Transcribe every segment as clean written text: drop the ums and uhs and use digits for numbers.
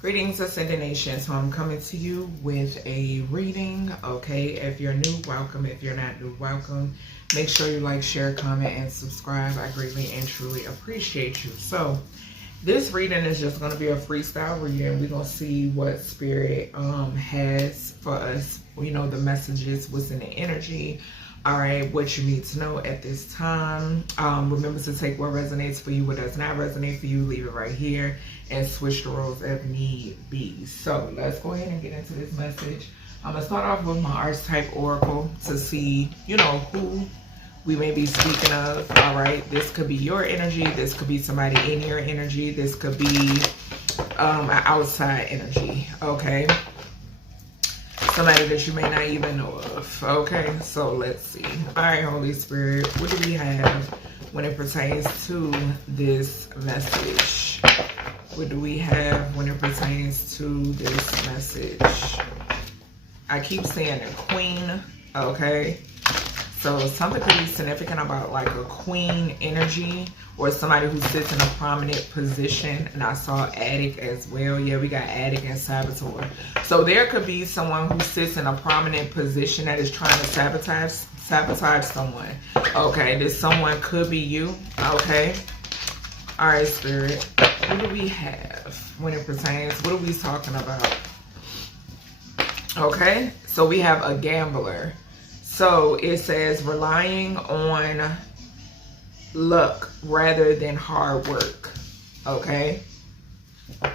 Greetings, Ascended Nation. So I'm coming to you with a reading. Okay, if you're new, welcome. If you're not new, welcome. Make sure you like, share, comment, and subscribe. I greatly and truly appreciate you. So this reading is just going to be a freestyle reading. We're going to see what Spirit has for us. You know, the messages, what's in the energy. All right, what you need to know at this time. Remember to take what resonates for you, what does not resonate for you, leave it right here, and switch the roles if need be. So let's go ahead and get into this message. I'm going to start off with my archetype oracle to see, you know, who we may be speaking of. All right, this could be your energy. This could be somebody in your energy. This could be an outside energy, okay? Somebody that you may not even know of. Okay, so let's see. All right, Holy Spirit, what do we have when it pertains to this message? What do we have when it pertains to this message? I keep saying a queen, okay? So something could be significant about like a queen energy or somebody who sits in a prominent position. And I saw addict as well. Yeah, we got addict and saboteur. So there could be someone who sits in a prominent position that is trying to sabotage someone. Okay, this someone could be you. Okay. All right, Spirit. What do we have when it pertains? What are we talking about? Okay, so we have a gambler. So it says relying on luck rather than hard work. Okay. All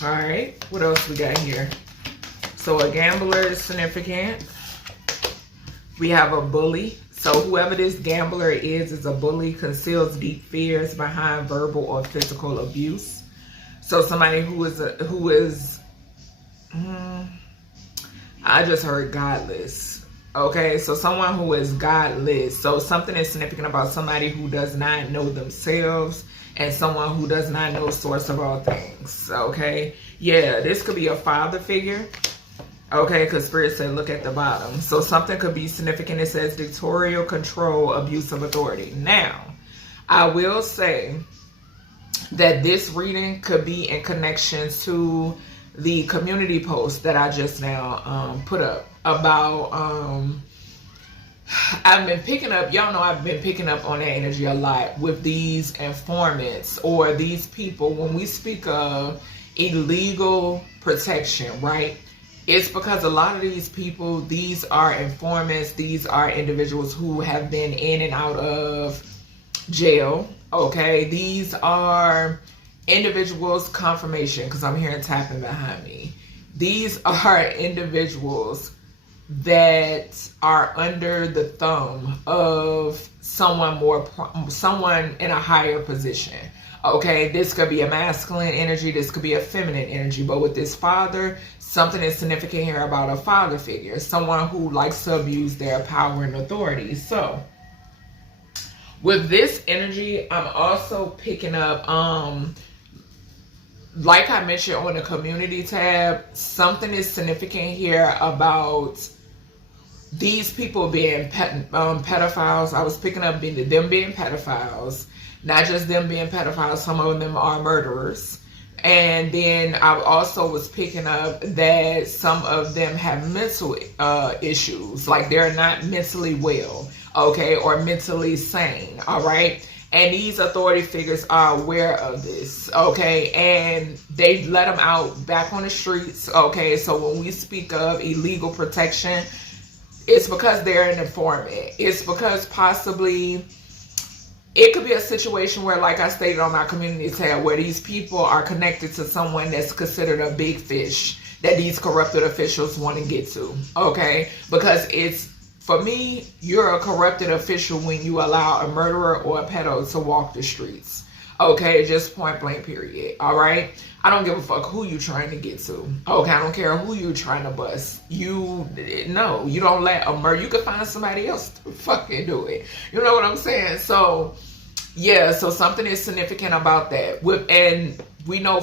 right. What else we got here? So a gambler is significant. We have a bully. So whoever this gambler is a bully, conceals deep fears behind verbal or physical abuse. So somebody who is I just heard godless. Okay, so someone who is godless. So something is significant about somebody who does not know themselves and someone who does not know source of all things. Okay, yeah, this could be a father figure. Okay, because Spirit said look at the bottom. So something could be significant. It says dictatorial control, abuse of authority. Now, I will say that this reading could be in connection to the community post that I just now put up about I've been picking up, y'all know I've been picking up on that energy a lot with these informants or these people. When we speak of illegal protection, right, it's because a lot of these people, these are informants, these are individuals who have been in and out of jail. Okay, these are individuals, confirmation, because I'm hearing tapping behind me. These are individuals that are under the thumb of someone in a higher position. Okay, this could be a masculine energy, this could be a feminine energy, but with this father, something is significant here about a father figure, someone who likes to abuse their power and authority. So with this energy, I'm also picking up like I mentioned on the community tab, something is significant here about these people being pedophiles. I was picking up them being pedophiles, not just them being pedophiles. Some of them are murderers. And then I also was picking up that some of them have mental issues, like they're not mentally well, okay, or mentally sane, all right? And these authority figures are aware of this, okay? And they let them out back on the streets, okay? So when we speak of illegal protection, it's because they're an informant. It's because possibly it could be a situation where, like I stated on my community tab, where these people are connected to someone that's considered a big fish that these corrupted officials want to get to, okay? Because it's, for me, you're a corrupted official when you allow a murderer or a pedo to walk the streets. Okay, just point blank period. All right? I don't give a fuck who you trying to get to. Okay, I don't care who you trying to bust. You don't let a murder. You can find somebody else to fucking do it. You know what I'm saying? So, yeah, so something is significant about that. And we know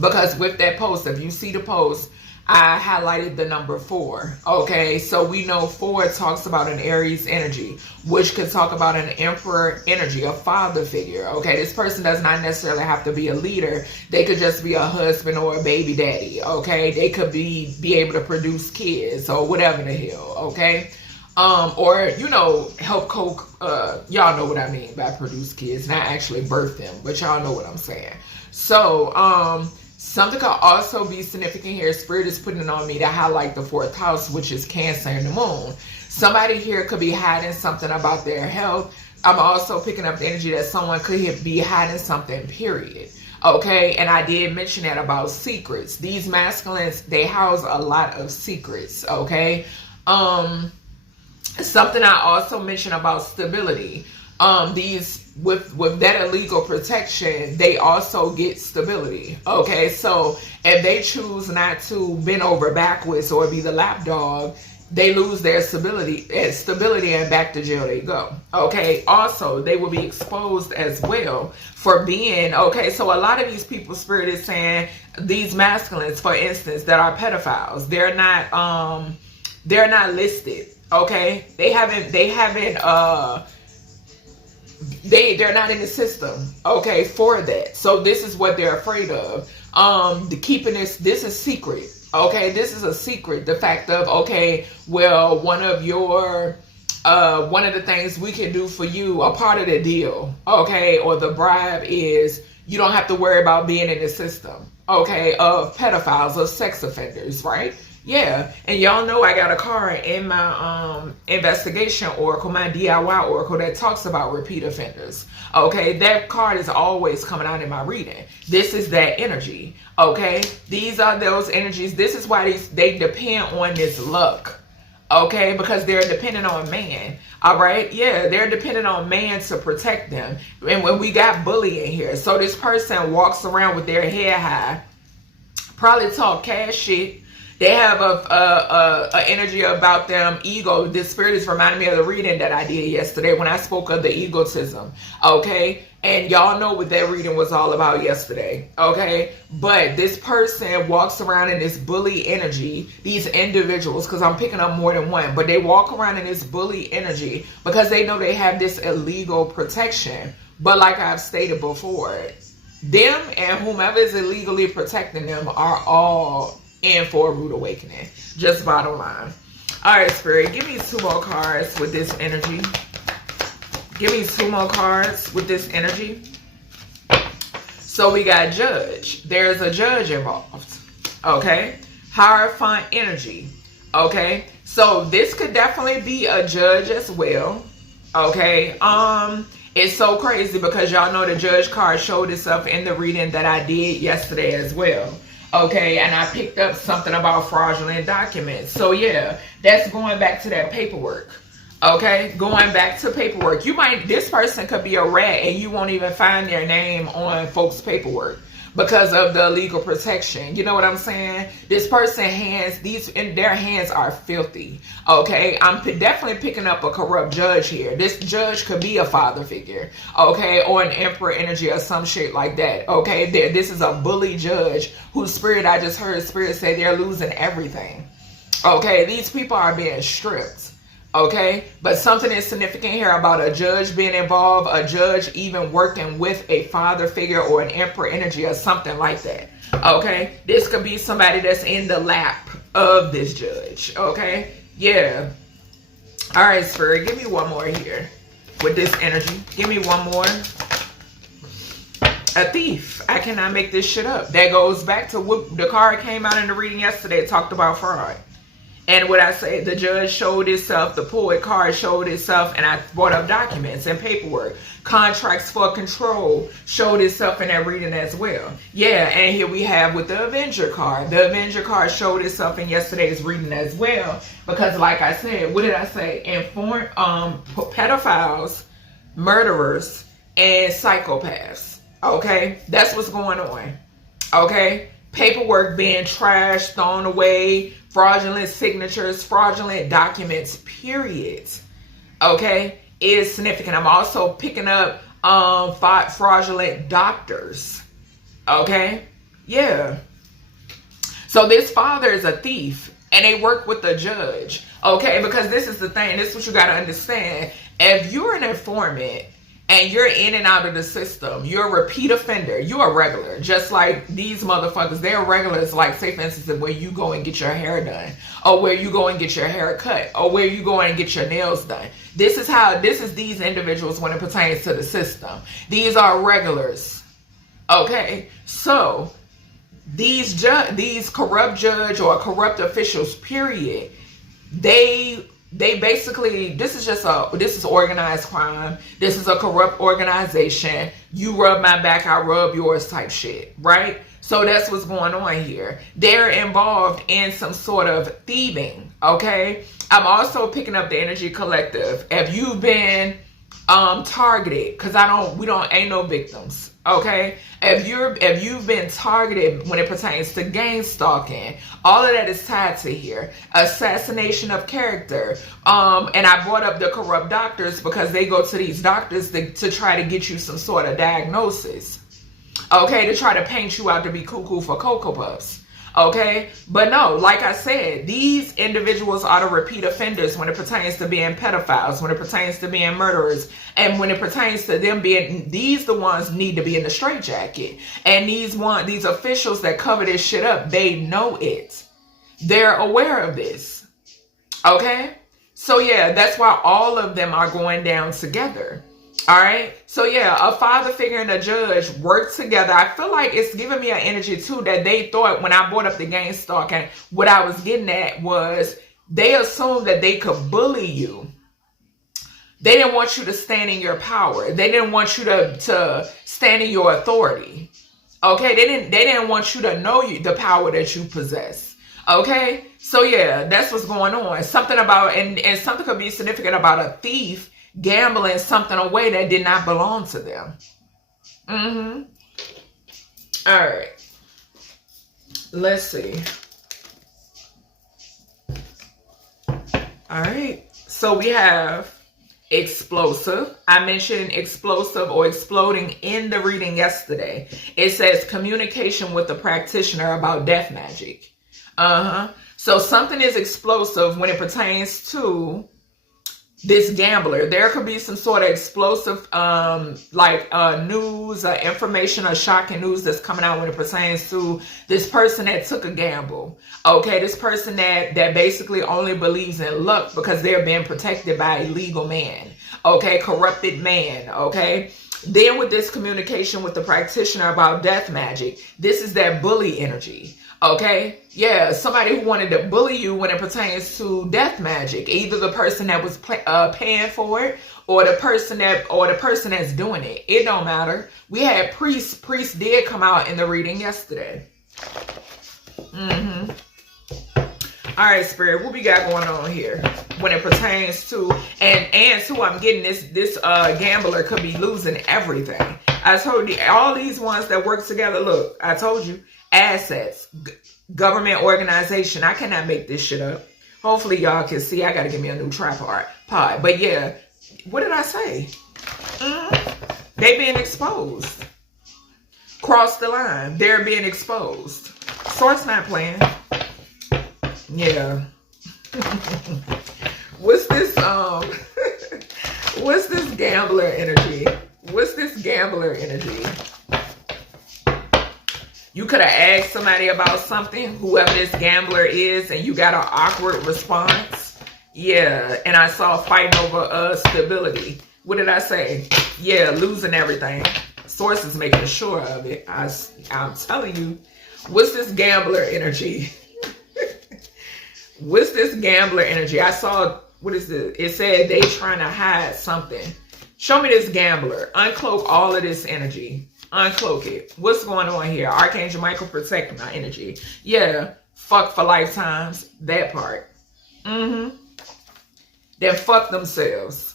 because with that post, if you see the post, I highlighted the number 4. Okay, so we know 4 talks about an Aries energy, which could talk about an Emperor energy, a father figure. Okay, this person does not necessarily have to be a leader. They could just be a husband or a baby daddy. Okay, they could be able to produce kids or whatever the hell. Okay. Or, you know, help y'all know what I mean by produce kids, not actually birth them, but y'all know what I'm saying. So, something could also be significant here. Spirit is putting it on me to highlight the 4th house, which is Cancer and the moon. Somebody here could be hiding something about their health. I'm also picking up the energy that someone could be hiding something, period. Okay, and I did mention that about secrets. These masculines, they house a lot of secrets, okay? Something I also mentioned about stability. These with that illegal protection, they also get stability. Okay, so if they choose not to bend over backwards or be the lapdog, they lose their stability and back to jail they go. Okay, also they will be exposed as well for being, okay, so a lot of these people, Spirit is saying, these masculines, for instance, that are pedophiles, they're not listed. Okay, they're not in the system, okay, for that. So this is what they're afraid of. Keeping this is secret. Okay, this is a secret. The fact of, okay, well, one of the things we can do for you, a part of the deal, okay, or the bribe is you don't have to worry about being in the system, okay, of pedophiles, of sex offenders, right? Yeah, and y'all know I got a card in my investigation oracle, my DIY oracle, that talks about repeat offenders. Okay, that card is always coming out in my reading. This is that energy. Okay, these are those energies. This is why they depend on this luck. Okay, because they're dependent on man. All right, yeah, they're dependent on man to protect them. And when we got bullying here, so this person walks around with their head high, probably talk cash shit. They have a energy about them, ego. This spirit is reminding me of the reading that I did yesterday when I spoke of the egotism, okay? And y'all know what that reading was all about yesterday, okay? But this person walks around in this bully energy, these individuals, because I'm picking up more than one, but they walk around in this bully energy because they know they have this illegal protection. But like I've stated before, them and whomever is illegally protecting them are all in for a rude awakening. Just bottom line. All right, Spirit, give me 2 more cards with this energy. Give me 2 more cards with this energy. So we got Judge. There's a judge involved. Okay. Hierophant energy. Okay. So this could definitely be a judge as well. Okay. It's so crazy because y'all know the judge card showed itself in the reading that I did yesterday as well. Okay, and I picked up something about fraudulent documents. So yeah, that's going back to that paperwork. Okay, going back to paperwork. This person could be a rat and you won't even find their name on folks' paperwork because of the legal protection. You know what I'm saying? This person's hands, their hands are filthy. Okay, I'm definitely picking up a corrupt judge here. This judge could be a father figure, okay, or an emperor energy or some shit like that. Okay, this is a bully judge whose spirit, I just heard spirit say they're losing everything. Okay, these people are being stripped. Okay, but something is significant here about a judge being involved, a judge even working with a father figure or an emperor energy or something like that. Okay, this could be somebody that's in the lap of this judge. Okay, yeah. All right, Spirit, give me one more here with this energy. Give me one more. A thief. I cannot make this shit up. That goes back to what the card came out in the reading yesterday. It talked about fraud. And what I say, the judge showed itself, the poet card showed itself, and I brought up documents and paperwork. Contracts for control showed itself in that reading as well. Yeah, and here we have with the Avenger card. The Avenger card showed itself in yesterday's reading as well. Because like I said, what did I say? Informed pedophiles, murderers, and psychopaths. Okay, that's what's going on. Okay, paperwork being trashed, thrown away, fraudulent signatures, fraudulent documents, period. Okay, is significant. I'm also picking up fraudulent doctors. Okay, yeah. So this father is a thief, and they work with the judge. Okay, because this is the thing. This is what you got to understand. If you're an informant and you're in and out of the system, you're a repeat offender, you're a regular. Just like these motherfuckers, they're regulars. Like, say for instance, where you go and get your hair done, or where you go and get your hair cut, or where you go and get your nails done. This is these individuals when it pertains to the system. These are regulars. Okay, so these corrupt judge or corrupt officials, period, they basically, this is organized crime. This is a corrupt organization. You rub my back, I rub yours type shit, right? So that's what's going on here. They're involved in some sort of thieving, okay? I'm also picking up the energy collective. If you've been targeted, because ain't no victims, okay? If you've been targeted when it pertains to gang stalking, all of that is tied to here. Assassination of character. And I brought up the corrupt doctors because they go to these doctors to try to get you some sort of diagnosis. Okay, to try to paint you out to be cuckoo for Cocoa Puffs. Okay, but no, like I said, these individuals are the repeat offenders when it pertains to being pedophiles, when it pertains to being murderers, and when it pertains to them being, the ones need to be in the straitjacket. And these officials that cover this shit up, they know it. They're aware of this. Okay, so yeah, that's why all of them are going down together. All right. So yeah, a father figure and a judge work together. I feel like it's giving me an energy too that they thought when I brought up the gang stalking, what I was getting at was they assumed that they could bully you. They didn't want you to stand in your power. They didn't want you to stand in your authority. Okay. They didn't want you to know the power that you possess. Okay. So yeah, that's what's going on. Something about, and something could be significant about a thief gambling something away that did not belong to them. All right. Let's see. All right. So we have explosive. I mentioned explosive or exploding in the reading yesterday. It says communication with the practitioner about death magic. So something is explosive when it pertains to this gambler. There could be some sort of explosive news, information, or shocking news that's coming out when it pertains to this person that took a gamble. Okay, this person that basically only believes in luck because they're being protected by a legal man. Okay, corrupted man. Okay, then with this communication with the practitioner about death magic, this is that bully energy. Okay, yeah, somebody who wanted to bully you when it pertains to death magic, either the person that was paying for it or the person that's doing it. It don't matter. We had priest did come out in the reading yesterday. All right, Spirit, what we got going on here when it pertains to, and too, I'm getting this gambler could be losing everything. I told you, all these ones that work together, look, I told you, assets, government organization. I cannot make this shit up. Hopefully y'all can see. I got to give me a new tripod. But yeah, what did I say? They being exposed. Cross the line. They're being exposed. Source not playing. Yeah. What's this what's this gambler energy? What's this gambler energy? You could have asked somebody about something, whoever this gambler is, and you got an awkward response. Yeah, and I saw fighting over stability. What did I say? Yeah, losing everything. Source is making sure of it. I'm telling you. What's this gambler energy? What's this gambler energy? I saw, what is this? It said they trying to hide something. Show me this gambler. Uncloak all of this energy. Uncloak it. What's going on here? Archangel Michael protect my energy. Yeah. Fuck for lifetimes. That part. Then fuck themselves.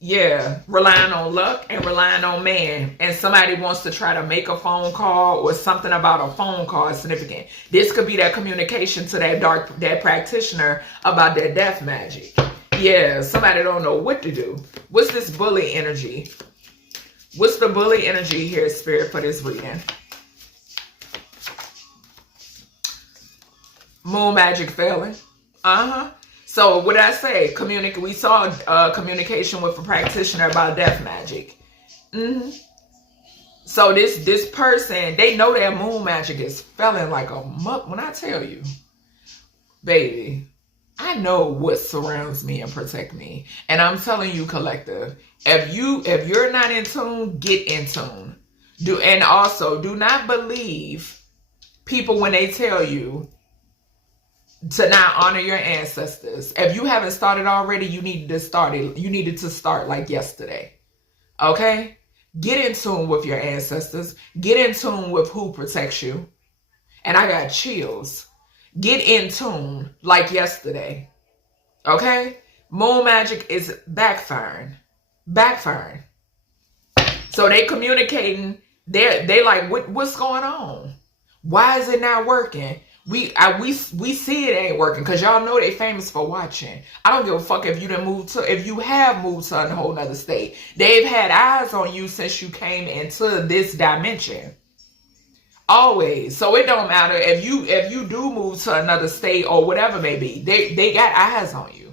Yeah. Relying on luck and relying on man. And somebody wants to try to make a phone call or something about a phone call is significant. This could be that communication to that practitioner about their death magic. Yeah. Somebody don't know what to do. What's this bully energy? What's the bully energy here, Spirit, for this reading? Moon magic failing. So what did I say? We saw communication with a practitioner about death magic. So this person, they know that moon magic is failing like a muck. When I tell you, baby, I know what surrounds me and protect me. And I'm telling you, collective, if you're not in tune, get in tune. And also do not believe people when they tell you to not honor your ancestors. If you haven't started already, you needed to start like yesterday. Okay? Get in tune with your ancestors. Get in tune with who protects you. And I got chills. Get in tune like yesterday. Okay? Moon magic is backfiring. So they communicating. They like, what's going on? Why is it not working? We see it ain't working because y'all know they famous for watching. I don't give a fuck if you have moved to a whole nother state. They've had eyes on you since you came into this dimension. Always. So it don't matter if you do move to another state or whatever it may be. They got eyes on you.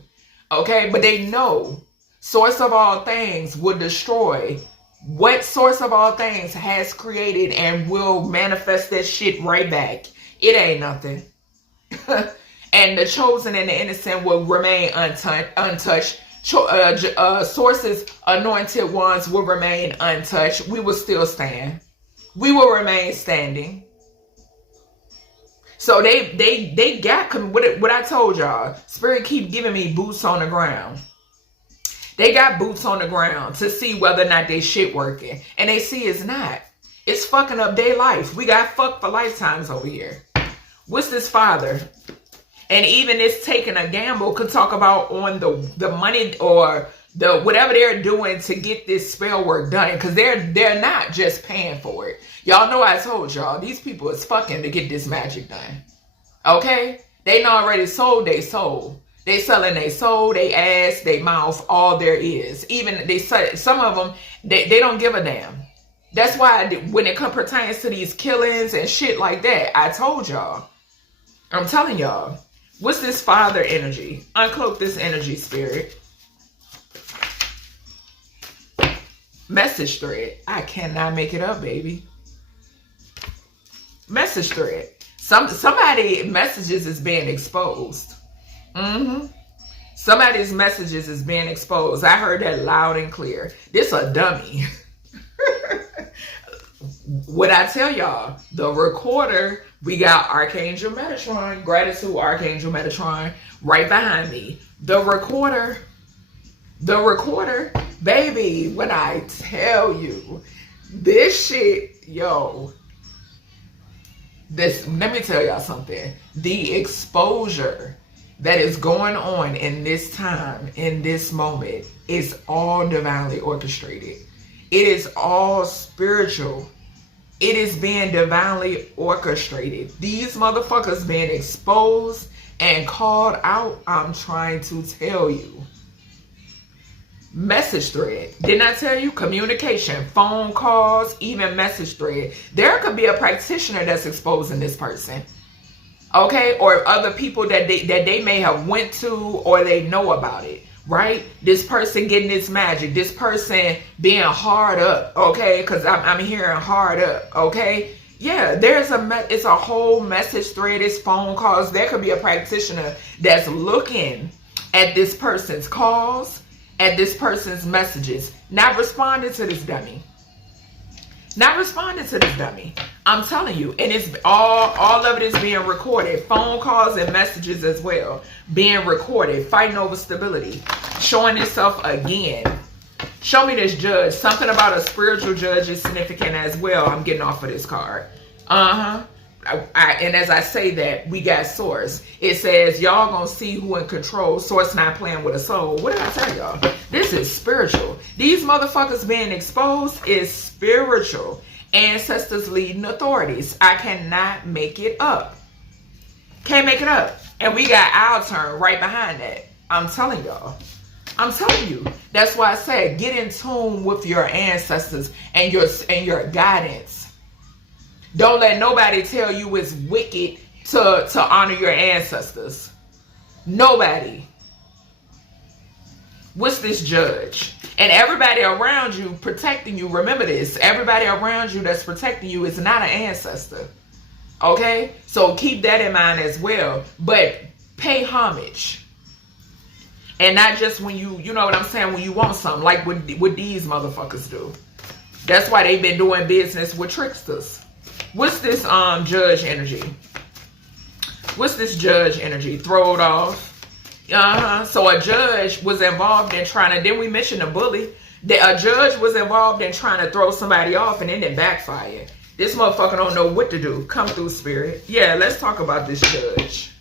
Okay? But they know source of all things will destroy what source of all things has created and will manifest that shit right back. It ain't nothing. And the chosen and the innocent will remain untouched. Sources, anointed ones will remain untouched. We will still stand. We will remain standing. So they got what I told y'all. Spirit keep giving me boots on the ground. They got boots on the ground to see whether or not they shit working. And they see it's not. It's fucking up their life. We got fucked for lifetimes over here. What's this father? And even this taking a gamble could talk about on the money or the whatever they're doing to get this spell work done. Because they're not just paying for it. Y'all know I told y'all. These people is fucking to get this magic done. Okay? They done already sold they soul. They selling their soul, they ass, they mouth, all there is. Even they say some of them, they don't give a damn. That's why when it pertains to these killings and shit like that, I told y'all. I'm telling y'all. What's this father energy? Uncloak this energy, spirit. Message thread. I cannot make it up, baby. Message thread. Somebody messages is being exposed. Somebody's messages is being exposed. I heard that loud and clear. This a dummy. What I tell y'all, the recorder, we got Archangel Metatron, gratitude Archangel Metatron right behind me. The recorder, baby, when I tell you this shit, yo, let me tell y'all something. The exposure that is going on in this time, in this moment, is all divinely orchestrated. It is all spiritual. It is being divinely orchestrated. These motherfuckers being exposed and called out, I'm trying to tell you. Message thread. Didn't I tell you? Communication, phone calls, even message thread. There could be a practitioner that's exposing this person. Okay, or other people that they may have went to or they know about it, right? This person getting this magic, this person being hard up, okay? Because I'm hearing hard up, okay? Yeah, it's a whole message thread, it's phone calls. There could be a practitioner that's looking at this person's calls, at this person's messages, not responding to this dummy. Not responding to this dummy. I'm telling you. And it's all of it is being recorded. Phone calls and messages as well. Being recorded. Fighting over stability. Showing itself again. Show me this judge. Something about a spiritual judge is significant as well. I'm getting off of this card. And as I say that, we got source. It says, y'all gonna see who in control. Source not playing with a soul. What did I tell y'all? This is spiritual. These motherfuckers being exposed is spiritual. Ancestors leading authorities. I cannot make it up. Can't make it up. And we got our turn right behind that. I'm telling y'all. I'm telling you. That's why I said, get in tune with your ancestors and your guidance. Don't let nobody tell you it's wicked to honor your ancestors. Nobody. What's this Judge? And everybody around you protecting you, remember this, everybody around you that's protecting you is not an ancestor. Okay? So keep that in mind as well. But pay homage. And not just when you know what I'm saying, when you want something, like what these motherfuckers do. That's why they've been doing business with tricksters. What's this Judge energy? What's this Judge energy? Throw it off. So a judge was involved in trying to, then we mentioned a bully. A judge was involved in trying to throw somebody off and then it backfired. This motherfucker don't know what to do. Come through, spirit. Yeah, let's talk about this judge.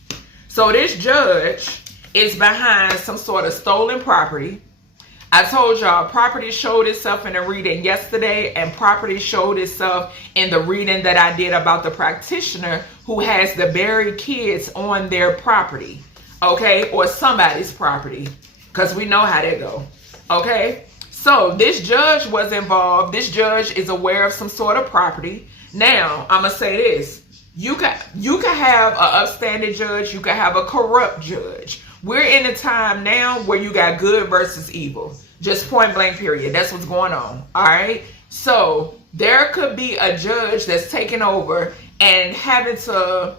So this judge is behind some sort of stolen property. I told y'all property showed itself in the reading yesterday, and property showed itself in the reading that I did about the practitioner who has the buried kids on their property. Okay, or somebody's property, because we know how they go. Okay, so this judge was involved. This judge is aware of some sort of property. Now, I'm gonna say this: you can have an upstanding judge, you can have a corrupt judge. We're in a time now where you got good versus evil, just point blank. Period. That's what's going on. All right. So there could be a judge that's taking over and having to.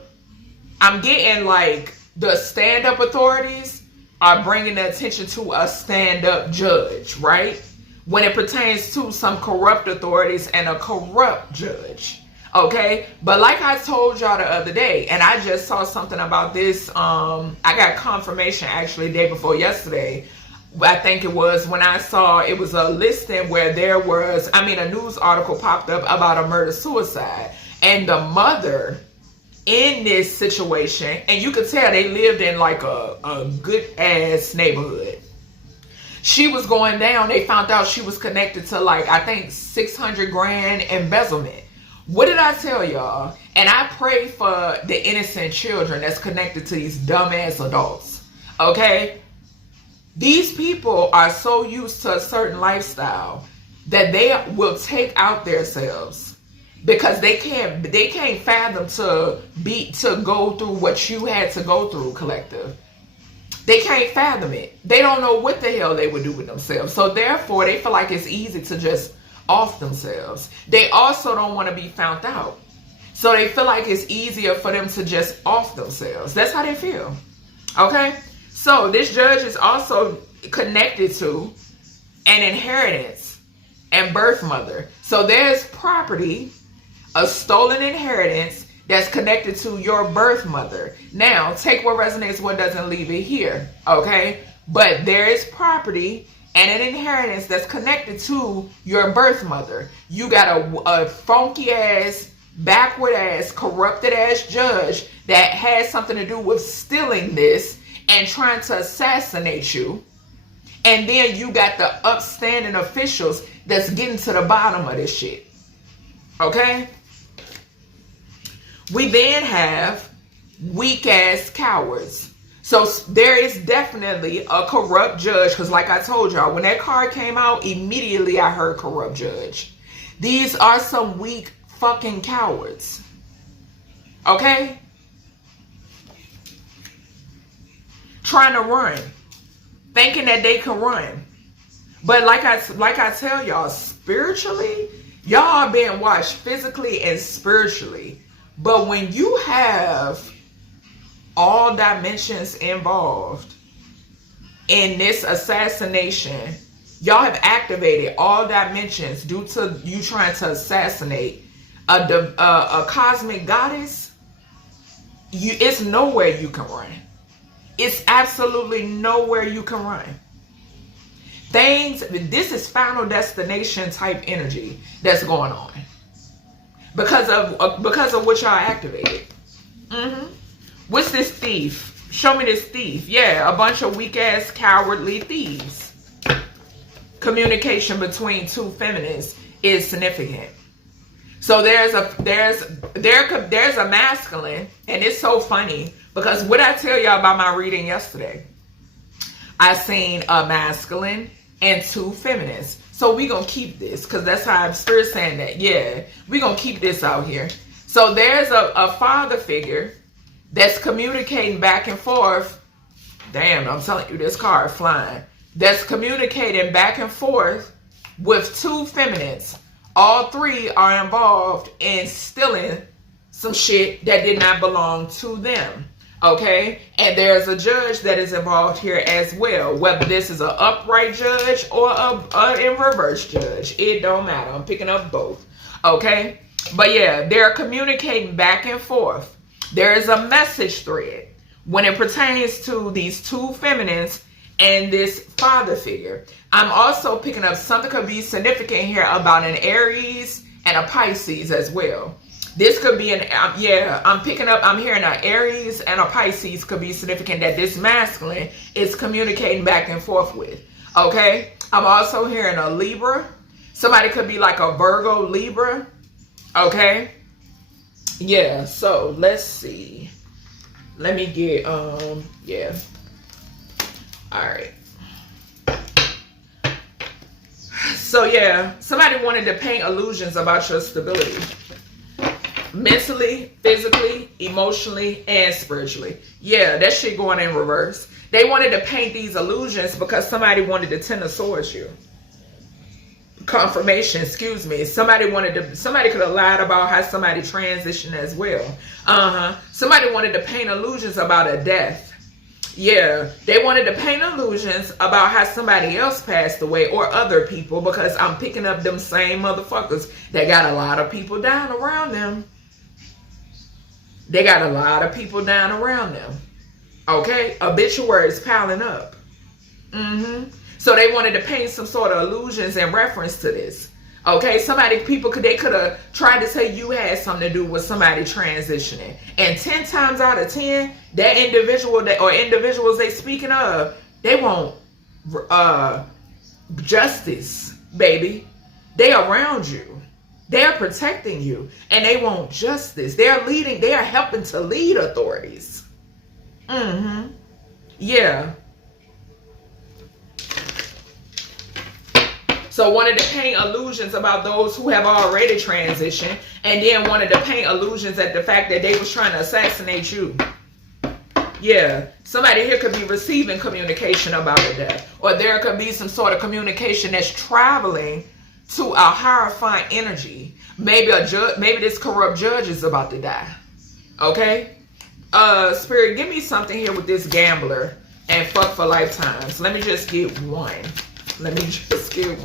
I'm getting like. The stand-up authorities are bringing the attention to a stand-up judge, right? When it pertains to some corrupt authorities and a corrupt judge, okay? But like I told y'all the other day, and I just saw something about this, I got confirmation actually the day before yesterday. I think it was when I saw it was a listing where there was, a news article popped up about a murder-suicide. And the mother in this situation, and you could tell they lived in like a good ass neighborhood. She was going down. They found out she was connected to like, I think 600 grand embezzlement. What did I tell y'all? And I pray for the innocent children that's connected to these dumbass adults. Okay? These people are so used to a certain lifestyle that they will take out themselves. Because they can't fathom to go through what you had to go through, collective. They can't fathom it. They don't know what the hell they would do with themselves. So therefore, they feel like it's easy to just off themselves. They also don't want to be found out. So they feel like it's easier for them to just off themselves. That's how they feel. Okay? So this judge is also connected to an inheritance and birth mother. So there's property, a stolen inheritance that's connected to your birth mother. Now, take what resonates, what doesn't, leave it here, okay? But there is property and an inheritance that's connected to your birth mother. You got a funky ass, backward ass, corrupted ass judge that has something to do with stealing this and trying to assassinate you. And then you got the upstanding officials that's getting to the bottom of this shit, okay? We then have weak ass cowards. So there is definitely a corrupt judge, because like I told y'all, when that card came out, immediately I heard corrupt judge. These are some weak fucking cowards. Okay? Trying to run. Thinking that they can run. But like I tell y'all, spiritually, y'all are being watched physically and spiritually. But when you have all dimensions involved in this assassination, y'all have activated all dimensions due to you trying to assassinate a cosmic goddess. It's nowhere you can run. It's absolutely nowhere you can run. This is final destination type energy that's going on. Because of what y'all activated. What's this thief? Show me this thief. Yeah, a bunch of weak ass cowardly thieves. Communication between two feminists is significant. So there's a masculine, and it's so funny because what I tell y'all about my reading yesterday, I seen a masculine and two feminists. So we gonna keep this, because that's how I'm spirit saying that. Yeah, we gonna keep this out here. So there's a father figure that's communicating back and forth. Damn, I'm telling you, this card flying. That's communicating back and forth with two feminines. All three are involved in stealing some shit that did not belong to them. Okay? And there's a judge that is involved here as well. Whether this is an upright judge or a in reverse judge. It don't matter. I'm picking up both. Okay? But yeah, they're communicating back and forth. There is a message thread when it pertains to these two feminines and this father figure. I'm also picking up something could be significant here about an Aries and a Pisces as well. This could be an, I'm hearing an Aries and a Pisces could be significant that this masculine is communicating back and forth with. Okay? I'm also hearing a Libra. Somebody could be like a Virgo Libra. Okay? Yeah, so let's see. Let me get, yeah. All right. So yeah, somebody wanted to paint illusions about your stability. Mentally, physically, emotionally, and spiritually. Yeah, that shit going in reverse. They wanted to paint these illusions because somebody wanted to tend towards you. Confirmation, excuse me. Somebody could have lied about how somebody transitioned as well. Somebody wanted to paint illusions about a death. Yeah, they wanted to paint illusions about how somebody else passed away or other people, because I'm picking up them same motherfuckers that got a lot of people down around them. They got a lot of people down around them. Okay? Obituaries piling up. So they wanted to paint some sort of illusions in reference to this. Okay? They could have tried to say you had something to do with somebody transitioning. And 10 times out of 10, that individual or individuals they speaking of, they want justice, baby. They around you. They're protecting you. And they want justice. They are helping to lead authorities. Yeah. So wanted to paint illusions about those who have already transitioned, and then wanted to paint illusions at the fact that they was trying to assassinate you. Yeah, somebody here could be receiving communication about a death, or there could be some sort of communication that's traveling to a hierophant energy. Maybe this corrupt judge is about to die. Okay? Spirit, give me something here with this gambler and fuck for lifetimes. Let me just get one. Let me just get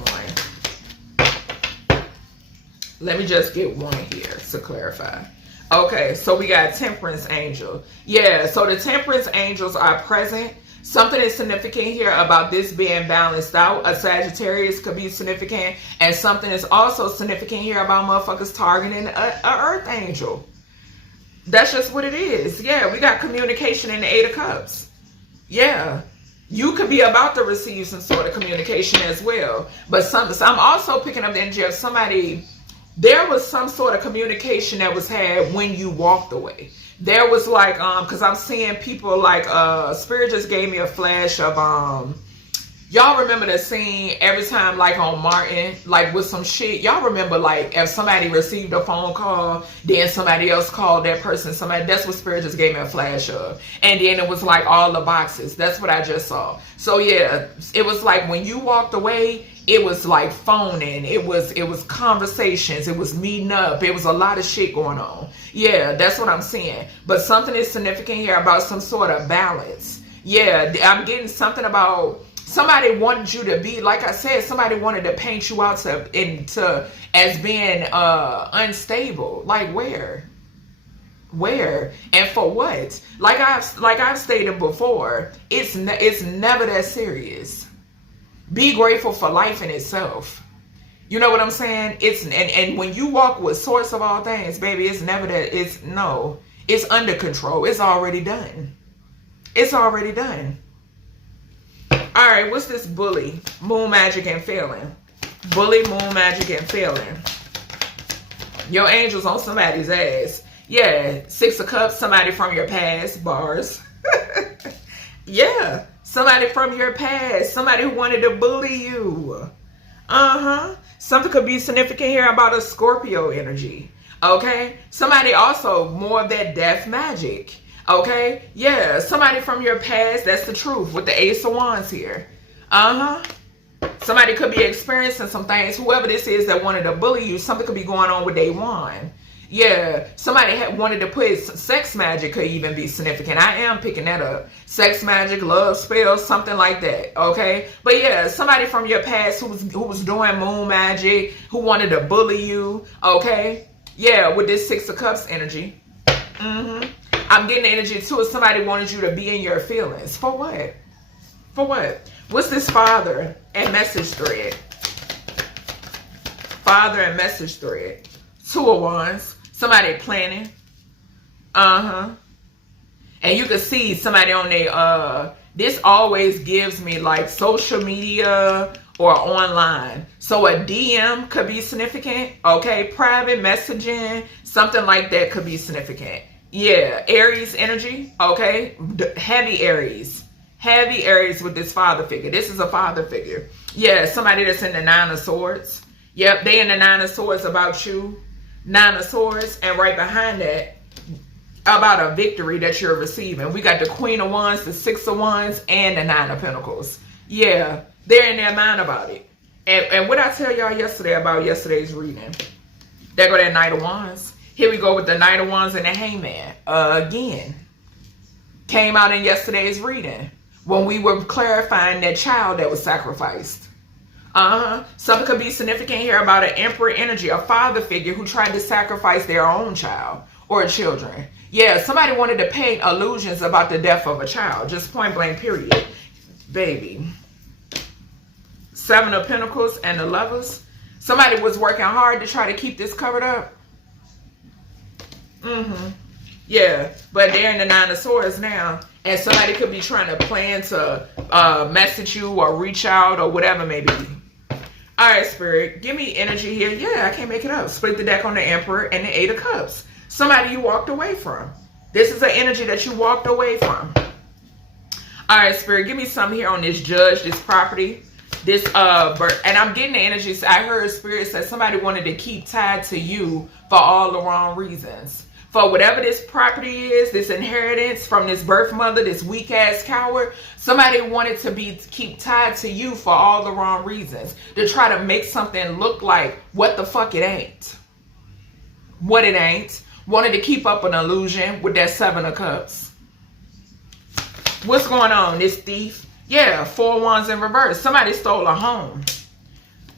one here to clarify. Okay, so we got Temperance Angel. Yeah, so the Temperance Angels are present. Something is significant here about this being balanced out. A Sagittarius could be significant. And something is also significant here about motherfuckers targeting a Earth Angel. That's just what it is. Yeah, we got communication in the 8 of Cups. Yeah. You could be about to receive some sort of communication as well. But I'm also picking up the energy of somebody. There was some sort of communication that was had when you walked away. There was like, because I'm seeing people like, Spirit just gave me a flash of, y'all remember the scene every time, like on Martin, like with some shit. Y'all remember like if somebody received a phone call, then somebody else called that person. That's what Spirit just gave me a flash of. And then it was like all the boxes. That's what I just saw. So yeah, it was like when you walked away, it was like phoning. It was conversations. It was meeting up. It was a lot of shit going on. Yeah, that's what I'm seeing. But something is significant here about some sort of balance. Yeah, I'm getting something about somebody wanted you to be, like I said, somebody wanted to paint you out as being unstable. Like where? And for what? Like I've stated before, it's never that serious. Be grateful for life in itself. You know what I'm saying? And when you walk with source of all things, baby, it's never that. It's under control. It's already done. It's already done. All right, what's this bully? Moon magic and failing. Bully, moon magic and failing. Your angel's on somebody's ass. Yeah, 6 of Cups, somebody from your past, bars. Yeah, somebody from your past. Somebody who wanted to bully you. Something could be significant here about a Scorpio energy. Okay? Somebody also more of that death magic. Okay? Yeah, somebody from your past, that's the truth with the Ace of Wands here. Somebody could be experiencing some things. Whoever this is that wanted to bully you, something could be going on with day one. Yeah, somebody had wanted to put sex magic could even be significant. I am picking that up. Sex magic, love spells, something like that. Okay, but yeah, somebody from your past who was doing moon magic, who wanted to bully you. Okay, yeah, with this Six of Cups energy. I'm getting the energy too. Somebody wanted you to be in your feelings. For what? For what? What's this father and message thread? Father and message thread. Two of Wands. Somebody planning. And you can see somebody on their, this always gives me like social media or online. So a DM could be significant. Okay. Private messaging, something like that could be significant. Yeah. Aries energy. Okay. Heavy Aries. Heavy Aries with this father figure. This is a father figure. Yeah. Somebody that's in the Nine of Swords. Yep. They in the Nine of Swords about you. Nine of Swords, and right behind that, about a victory that you're receiving. We got the Queen of Wands, the Six of Wands, and the Nine of Pentacles. Yeah, they're in their mind about it. And what I tell y'all yesterday about yesterday's reading, there go that Knight of Wands. Here we go with the Knight of Wands and the Hangman. Again, came out in yesterday's reading when we were clarifying that child that was sacrificed. Something could be significant here about an Emperor energy, a father figure who tried to sacrifice their own child or children. Yeah, somebody wanted to paint illusions about the death of a child. Just point blank, period. Baby. Seven of Pentacles and the Lovers. Somebody was working hard to try to keep this covered up. Yeah, but they're in the Nine of Swords now. And somebody could be trying to plan to message you or reach out or whatever it may be. All right, Spirit, give me energy here. Yeah, I can't make it up. Split the deck on the Emperor and the Eight of Cups. Somebody you walked away from. This is an energy that you walked away from. All right, Spirit, give me something here on this Judge, this property, this birth. And I'm getting the energies. I heard Spirit said somebody wanted to keep tied to you for all the wrong reasons. For whatever this property is, this inheritance from this birth mother, this weak ass coward, somebody wanted to keep tied to you for all the wrong reasons. To try to make something look like what the fuck it ain't. What it ain't. Wanted to keep up an illusion with that Seven of Cups. What's going on, this thief? Yeah, Four Wands in reverse. Somebody stole a home.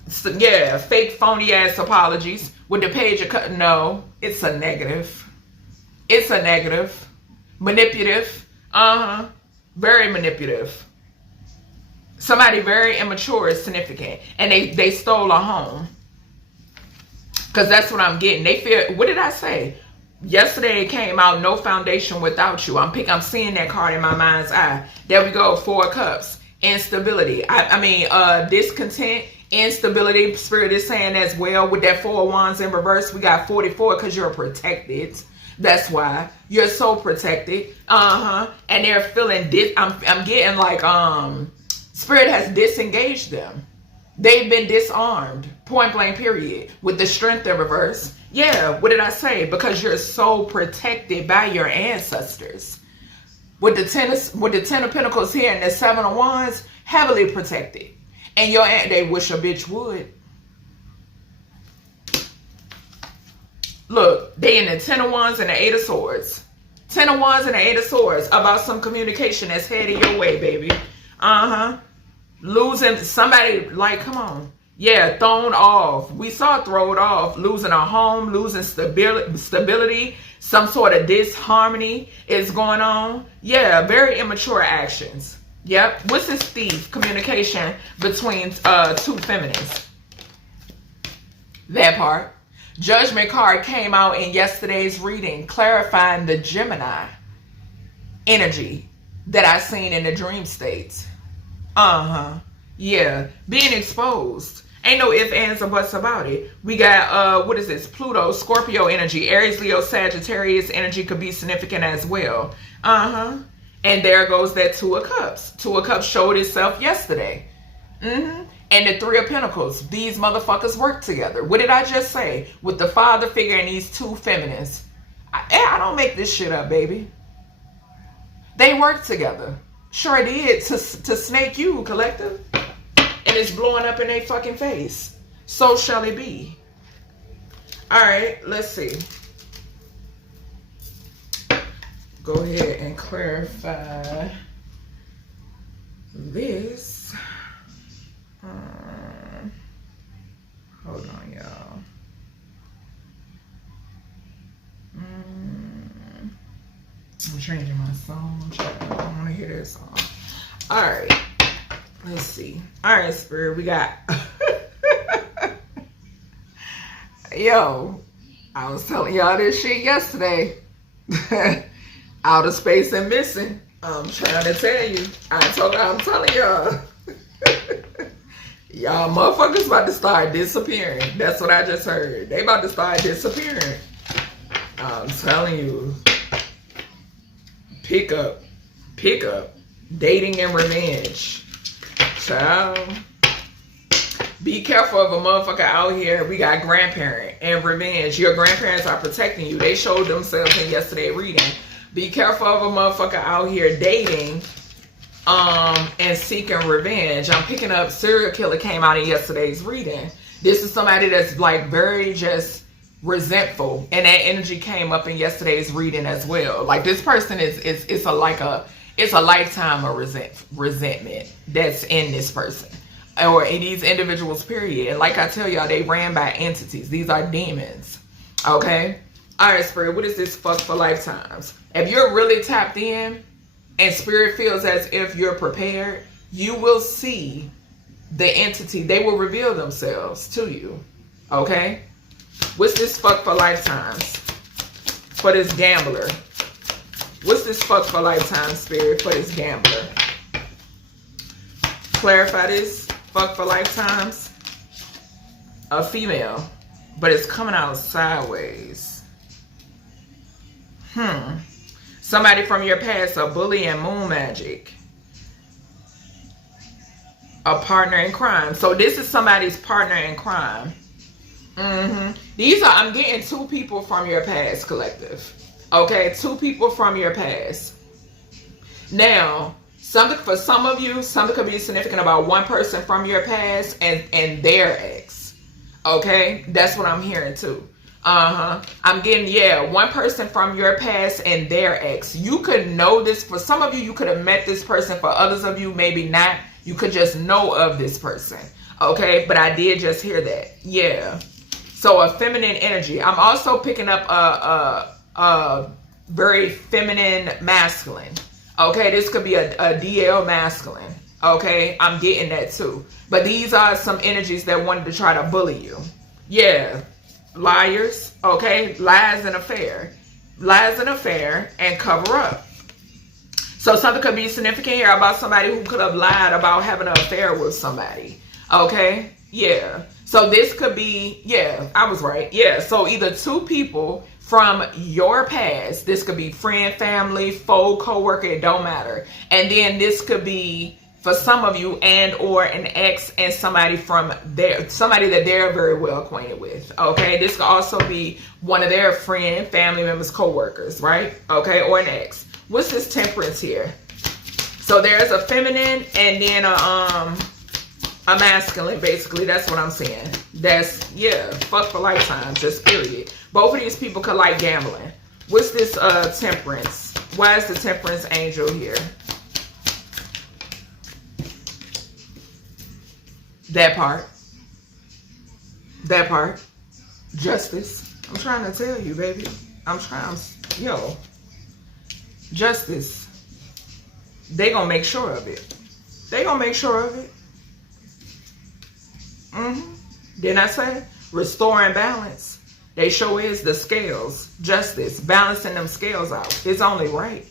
So, yeah, fake phony ass apologies. With the Page of Cups. No, it's a negative. It's a negative. Manipulative. Very manipulative. Somebody very immature is significant. And they stole a home. Because that's what I'm getting. They feel, what did I say? Yesterday it came out, no foundation without you. I'm seeing that card in my mind's eye. There we go, Four of Cups. Instability. I mean, discontent, instability. Spirit is saying as well. With that Four of Wands in reverse, we got 44 because you're protected. That's why you're so protected. And they're feeling I'm getting like Spirit has disengaged them. They've been disarmed. Point blank, period. With the Strength in reverse. Yeah, what did I say? Because you're so protected by your ancestors. With the Ten of Pentacles here and the Seven of Wands, heavily protected. And they wish a bitch would. Look, they in the Ten of Wands and the Eight of Swords. Ten of Wands and the Eight of Swords about some communication that's headed your way, baby. Losing somebody, like, come on. Yeah, thrown off. We saw thrown off. Losing a home, losing stability, some sort of disharmony is going on. Yeah, very immature actions. Yep. What's this thief? Communication between two feminines. That part. Judgment card came out in yesterday's reading, clarifying the Gemini energy that I seen in the dream states. Yeah, being exposed. Ain't no ifs, ands, or buts about it. We got, what is this? Pluto, Scorpio energy, Aries, Leo, Sagittarius energy could be significant as well. And there goes that Two of Cups. Two of Cups showed itself yesterday. And the Three of Pentacles. These motherfuckers work together. What did I just say? With the father figure and these two feminists. I don't make this shit up, baby. They worked together. Sure did, to snake you, collective. And it's blowing up in their fucking face. So shall it be. Alright, let's see. Go ahead and clarify this. Hold on, y'all. I'm changing my song. I don't want to hear this song. Alright. Let's see. Alright, Spirit. We got... Yo. I was telling y'all this shit yesterday. Outer space and missing. I'm trying to tell you. I'm telling y'all. Y'all motherfuckers about to start disappearing. That's what I just heard. They about to start disappearing. I'm telling you. Pick up. Dating and revenge. Child. Be careful of a motherfucker out here. We got grandparent and revenge. Your grandparents are protecting you. They showed themselves in yesterday's reading. Be careful of a motherfucker out here dating and seeking revenge. I'm picking up serial killer came out in yesterday's reading. This is somebody that's like very just resentful, and that energy came up in yesterday's reading as well. Like this person it's a lifetime of resentment that's in this person or in these individuals, period. And like I tell y'all, they ran by entities. These are demons. Okay. All right, Spirit, what is this fuck for lifetimes? If you're really tapped in and Spirit feels as if you're prepared, you will see the entity. They will reveal themselves to you. Okay? What's this fuck for lifetimes for this gambler? What's this fuck for lifetime, Spirit, for this gambler? Clarify this fuck for lifetimes. A female, but it's coming out sideways. Somebody from your past, a bully and moon magic. A partner in crime. So this is somebody's partner in crime. These are, I'm getting two people from your past, collective. Okay, two people from your past. Now, for some of you, something could be significant about one person from your past and their ex. Okay, that's what I'm hearing too. I'm getting, one person from your past and their ex. You could know this. For some of you, you could have met this person. For others of you, maybe not. You could just know of this person. Okay, but I did just hear that. Yeah. So a feminine energy. I'm also picking up a very feminine masculine. Okay, this could be a DL masculine. Okay, I'm getting that too. But these are some energies that wanted to try to bully you. Yeah. Liars, okay? Lies and affair and cover up. So something could be significant here about somebody who could have lied about having an affair with somebody. Okay? Yeah. So this could be, I was right. Yeah. So either two people from your past. This could be friend, family, foe, co-worker. It don't matter. And then this could be for some of you and or an ex and somebody from there, somebody that they're very well acquainted with. Okay, this could also be one of their friend, family members, co-workers, right? Okay, or an ex. What's this temperance here? So there's a feminine and then a masculine, basically. That's what I'm saying. That's, fuck for lifetime, just period. Both of these people could like gambling. What's this temperance? Why is the temperance angel here? That part. Justice. I'm trying to tell you, baby. Justice. They gonna make sure of it. Didn't I say? Restoring balance. They show is the scales. Justice. Balancing them scales out. It's only right.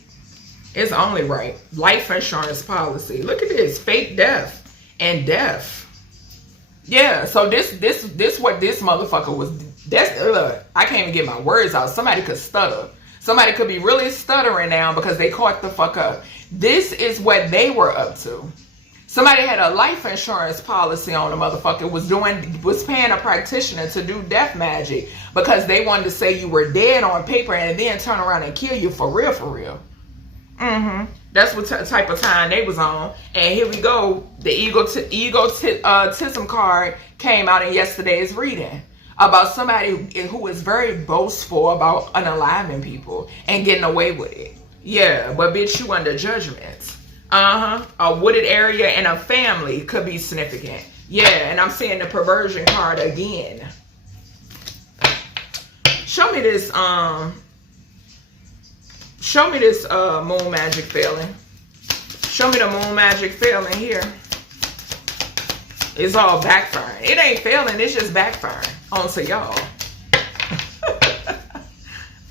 Life insurance policy. Look at this. Fake death and death. Yeah, so this what this motherfucker was. I can't even get my words out. Somebody could stutter. Somebody could be really stuttering now because they caught the fuck up. This is what they were up to. Somebody had a life insurance policy on the motherfucker, was paying a practitioner to do death magic because they wanted to say you were dead on paper and then turn around and kill you for real. That's what type of time they was on. And here we go. The egotism card came out in yesterday's reading about somebody who is very boastful about unaliving people and getting away with it. Yeah, but bitch, you under judgment. A wooded area and a family could be significant. Yeah, and I'm seeing the perversion card again. Show me this moon magic feeling. Show me the moon magic feeling here. It's all backfiring. It ain't failing, it's just backfiring onto y'all.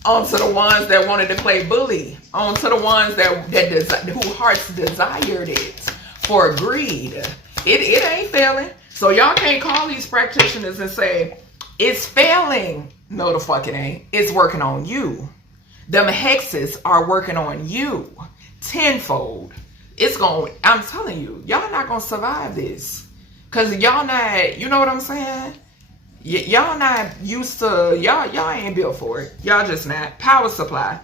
Onto the ones that wanted to play bully. Onto the ones who hearts desired it for greed. It ain't failing. So y'all can't call these practitioners and say, it's failing. No, the fuck it ain't. It's working on you. Them hexes are working on you tenfold. It's going, I'm telling you, y'all not going to survive this. Because y'all not, you know what I'm saying? Y'all not used to, y'all ain't built for it. Y'all just not. Power supply.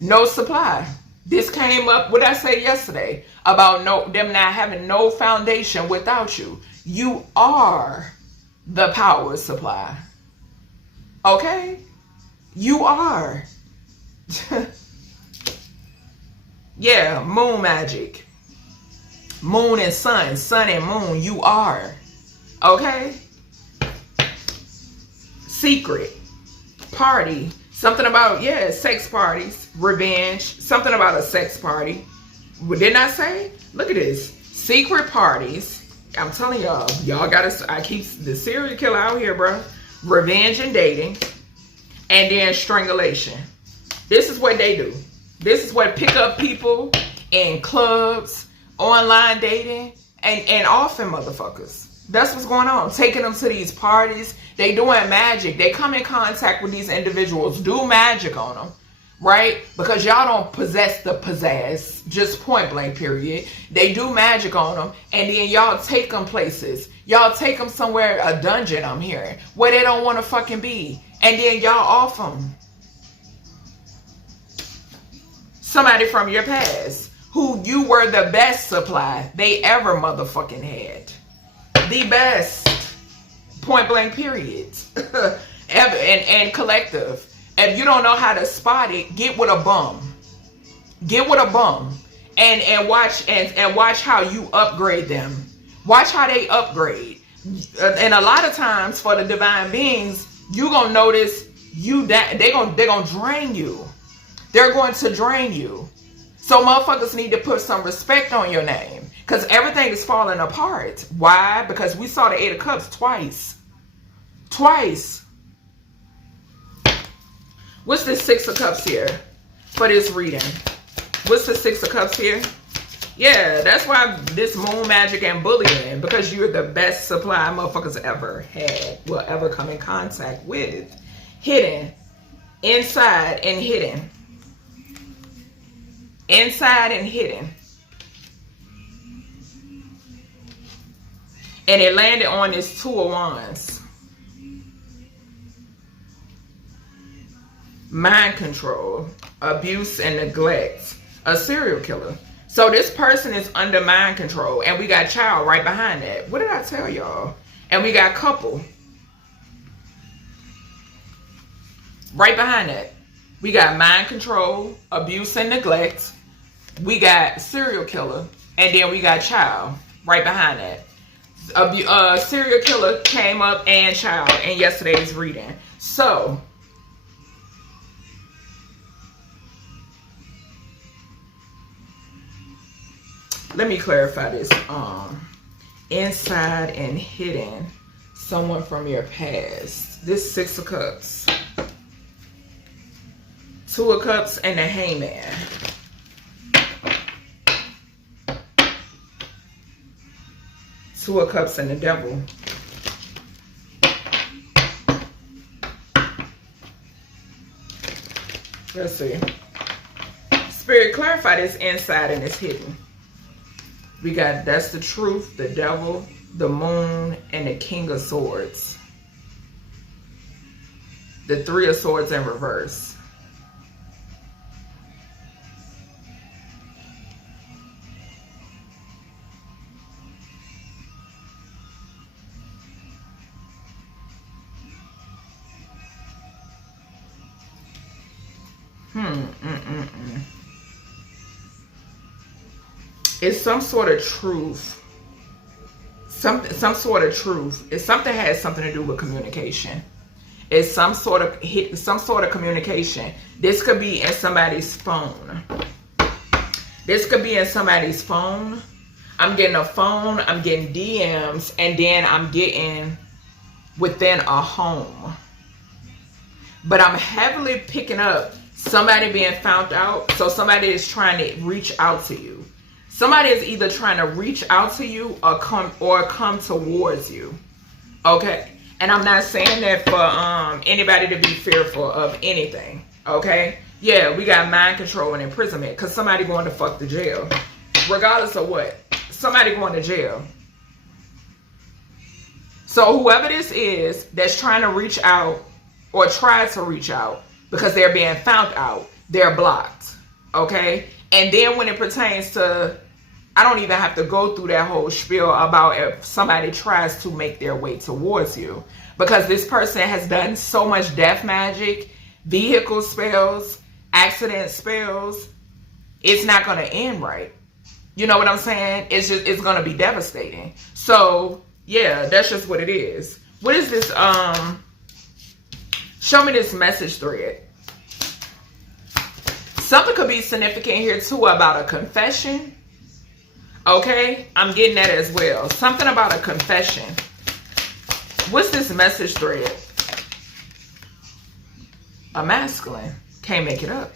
No supply. This came up, what I said yesterday, about them not having no foundation without you. You are the power supply. Okay? You are. Yeah, moon magic. Moon and sun. Sun and moon. You are. Okay? Secret. Party. Something about, yeah, sex parties. Revenge. Something about a sex party. What didn't I say? Look at this. Secret parties. I'm telling y'all. Y'all gotta, I keep the serial killer out here, bro. Revenge and dating. And then strangulation. This is what they do. This is what pick up people in clubs, online dating, and often motherfuckers. That's what's going on. Taking them to these parties. They doing magic. They come in contact with these individuals. Do magic on them. Right? Because y'all don't possess the pizzazz. Just point blank period. They do magic on them. And then y'all take them places. Y'all take them somewhere, a dungeon I'm hearing, where they don't want to fucking be. And then y'all off them. Somebody from your past who you were the best supply they ever motherfucking had. The best. Point blank period. and collective. If you don't know how to spot it, get with a bum. Get with a bum. And watch how you upgrade them. Watch how they upgrade. And a lot of times for the divine beings, you gonna notice they're gonna drain you. They're going to drain you. So motherfuckers need to put some respect on your name. Because everything is falling apart. Why? Because we saw the 8 of Cups twice. Twice. What's this 6 of Cups here for this reading? What's the 6 of Cups here? Yeah, that's why this moon magic and bullying. Because you're the best supply motherfuckers ever had. Will ever come in contact with. Hidden. Inside and hidden. Inside and hidden. And it landed on this 2 of Wands. Mind control, abuse and neglect. A serial killer. So this person is under mind control. And we got child right behind that. What did I tell y'all? And we got couple. Right behind that. We got mind control, abuse and neglect. We got serial killer. And then we got child right behind that. Serial killer came up and child in yesterday's reading. So let me clarify this. Inside and hidden. Someone from your past. This 6 of Cups. 2 of Cups and the Hangman. Two of Cups and the Devil. Let's see. Spirit, clarify this inside and it's hidden. We got, that's the Truth, the Devil, the Moon, and the King of Swords. The 3 of Swords in reverse. It's some sort of truth. Some sort of truth. It's something that has something to do with communication. It's some sort of communication. This could be in somebody's phone. This could be in somebody's phone. I'm getting a phone, I'm getting DMs, and then I'm getting within a home. But I'm heavily picking up somebody being found out. So somebody is trying to reach out to you. Somebody is either trying to reach out to you or come towards you. Okay? And I'm not saying that for anybody to be fearful of anything. Okay? Yeah, we got mind control and imprisonment because somebody going to fuck the jail. Regardless of what. Somebody going to jail. So whoever this is that's trying to reach out or try to reach out because they're being found out, they're blocked. Okay? And then when it pertains to, I don't even have to go through that whole spiel about if somebody tries to make their way towards you. Because this person has done so much death magic, vehicle spells, accident spells. It's not going to end right. You know what I'm saying? It's going to be devastating. So, yeah, that's just what it is. What is this? Show me this message thread. Something could be significant here, too, about a confession. Okay? I'm getting that as well. Something about a confession. What's this message thread? A masculine. Can't make it up.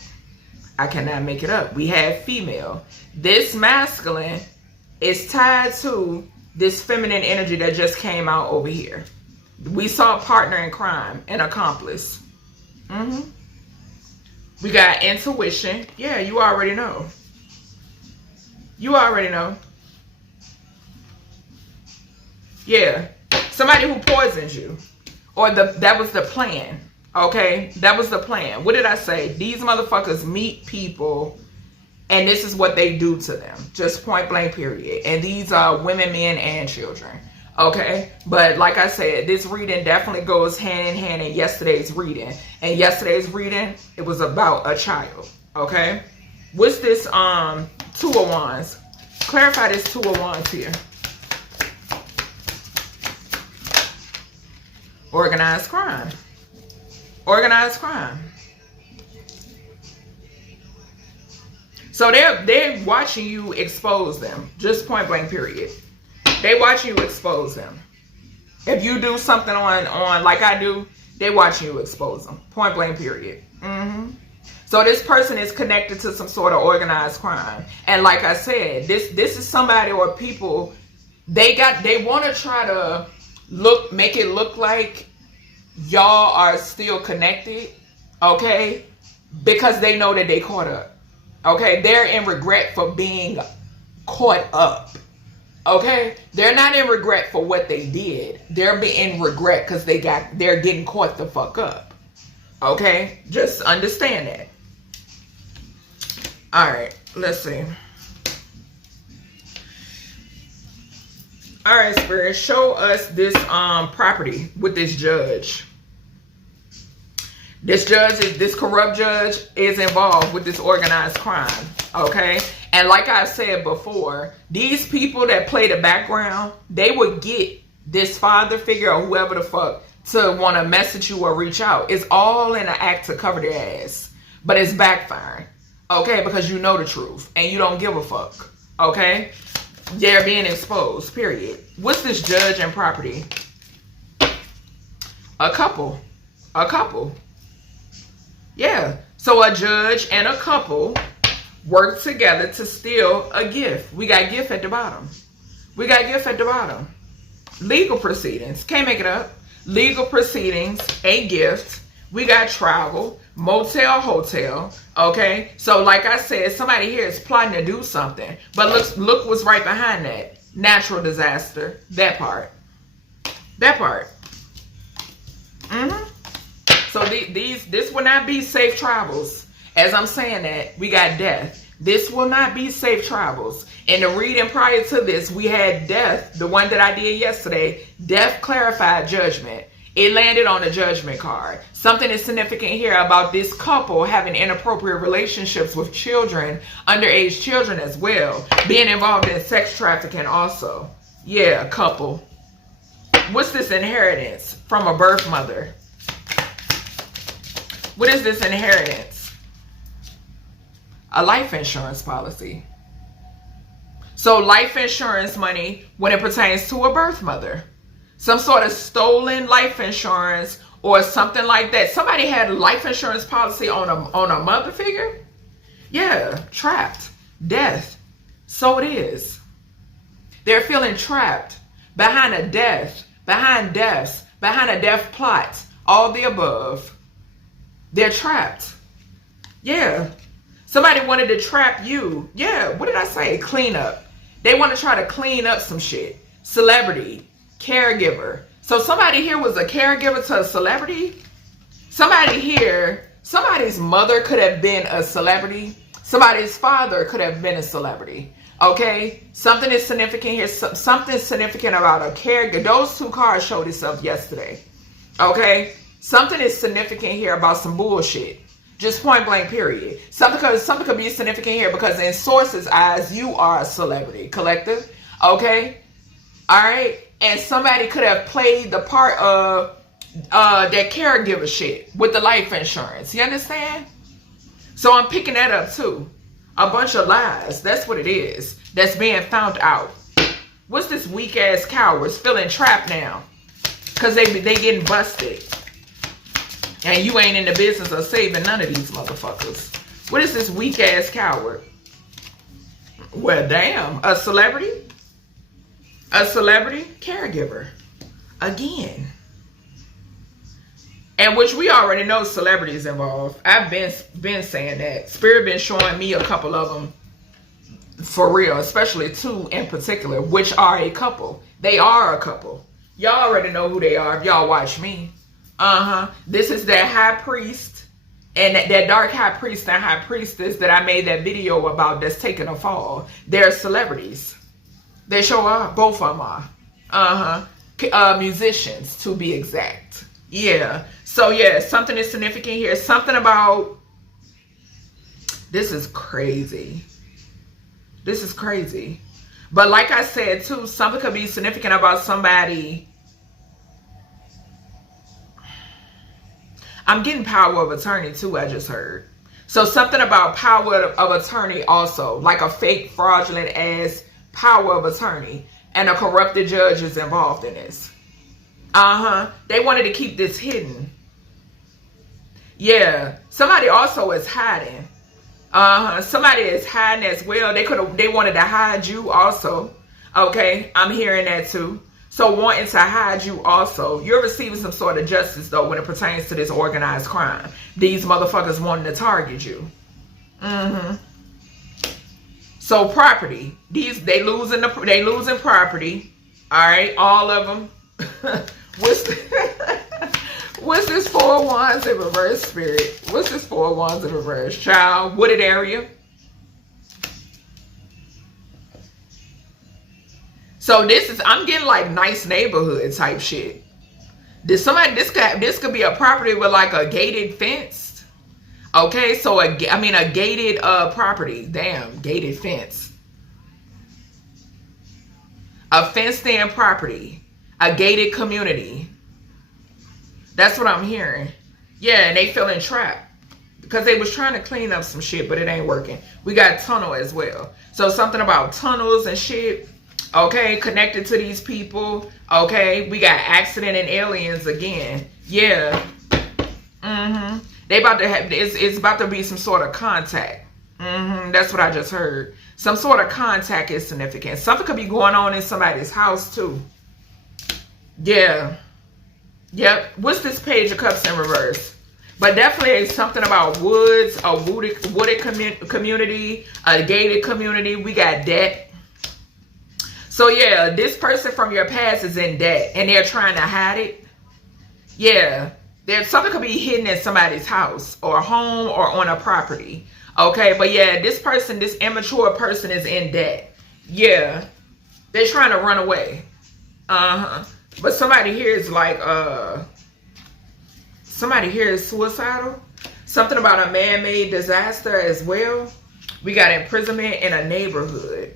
I cannot make it up. We have female. This masculine is tied to this feminine energy that just came out over here. We saw partner in crime, an accomplice. We got intuition. Yeah, you already know. You already know. Yeah. Somebody who poisons you. Or that was the plan. Okay? That was the plan. What did I say? These motherfuckers meet people and this is what they do to them. Just point blank period. And these are women, men, and children. Okay? But like I said, this reading definitely goes hand in hand in yesterday's reading. And yesterday's reading, it was about a child. Okay? What's this Two of Wands? Clarify this Two of Wands here. Organized crime. Organized crime. So they're watching you expose them. Just point blank period. They watching you expose them. If you do something on like I do, they watching you expose them. Point blank period. So this person is connected to some sort of organized crime. And like I said, this is somebody or people, they want to try to make it look like y'all are still connected, okay? Because they know that they caught up. Okay, they're in regret for being caught up. Okay, they're not in regret for what they did. They're in regret because they're getting caught the fuck up. Okay, just understand that. All right, let's see. All right, Spirit, show us this property with this judge. This corrupt judge is involved with this organized crime, okay? And like I said before, these people that play the background, they would get this father figure or whoever the fuck to want to message you or reach out. It's all in an act to cover their ass. But it's backfiring, okay? Because you know the truth and you don't give a fuck, okay? They're being exposed, period. What's this judge and property? A couple. A couple. Yeah. So a judge and a couple work together to steal a gift. We got gift at the bottom. We got gift at the bottom. Legal proceedings. Can't make it up. Legal proceedings, a gift. We got travel, motel, hotel. Okay. So like I said, somebody here is plotting to do something. But look what's right behind that. Natural disaster. That part. That part. So this will not be safe travels. As I'm saying that, we got death. This will not be safe travels. In the reading prior to this, we had death. The one that I did yesterday, death clarified judgment. It landed on the Judgment card. Something is significant here about this couple having inappropriate relationships with children, underage children as well. Being involved in sex trafficking also. Yeah, couple. What's this inheritance from a birth mother? What is this inheritance? A life insurance policy. So life insurance money when it pertains to a birth mother. Some sort of stolen life insurance or something like that. Somebody had a life insurance policy on a mother figure? Yeah, trapped. Death. So it is. They're feeling trapped behind a death, behind deaths, behind a death plot, all the above. They're trapped. Yeah. Somebody wanted to trap you. Yeah, what did I say? Clean up. They want to try to clean up some shit. Celebrity. Caregiver. So somebody here was a caregiver to a celebrity. Somebody here, somebody's mother could have been a celebrity. Somebody's father could have been a celebrity. Okay? Something is significant here. Something significant about a caregiver. Those two cards showed itself yesterday. Okay? Something is significant here about some bullshit. Just point blank period. Something could be significant here because in Source's eyes, you are a celebrity. Collective. Okay? Alright? And somebody could have played the part of that caregiver shit with the life insurance. You understand? So I'm picking that up too. A bunch of lies. That's what it is. That's being found out. What's this weak ass cowards feeling trapped now? Because they getting busted. And you ain't in the business of saving none of these motherfuckers. What is this weak ass coward? Well, damn. A celebrity? A celebrity caregiver. Again. And which we already know celebrities involved. I've been saying that. Spirit been showing me a couple of them for real. Especially two in particular. Which are a couple. They are a couple. Y'all already know who they are if y'all watch me. This is that high priest. And that dark high priest and high priestess that I made that video about that's taking a fall. They're celebrities. They show up. Both of them are. Musicians, to be exact. Yeah. So, yeah, something is significant here. Something about... This is crazy. This is crazy. But like I said, too, something could be significant about somebody... I'm getting power of attorney, too, I just heard. So, something about power of attorney also. Like a fake, fraudulent-ass... power of attorney, and a corrupted judge is involved in this. They wanted to keep this hidden. Yeah, somebody also is hiding. Somebody is hiding as well. They wanted to hide you also. Okay, I'm hearing that too. So wanting to hide you also. You're receiving some sort of justice though when it pertains to this organized crime. These motherfuckers wanting to target you. So property, they losing property. All right, all of them. What's this 4 of Wands in reverse, Spirit? What's this 4 of Wands in reverse? Child, wooded area. So I'm getting like nice neighborhood type shit. This could be a property with like a gated fence. Okay, so a gated property. Damn, gated fence. A fenced-in property. A gated community. That's what I'm hearing. Yeah, and they feeling trapped. Because they was trying to clean up some shit, but it ain't working. We got tunnel as well. So something about tunnels and shit. Okay, connected to these people. Okay, we got accident and aliens again. Yeah. They about to have, it's about to be some sort of contact. That's what I just heard. Some sort of contact is significant. Something could be going on in somebody's house too. Yeah. Yep. What's this Page of Cups in reverse? But definitely something about woods, a wooded community, a gated community. We got debt. So yeah, this person from your past is in debt and they're trying to hide it. Yeah. Something could be hidden in somebody's house or home or on a property. Okay, but yeah, this immature person is in debt. Yeah. They're trying to run away. But somebody here is like, Somebody here is suicidal. Something about a man-made disaster as well. We got imprisonment in a neighborhood.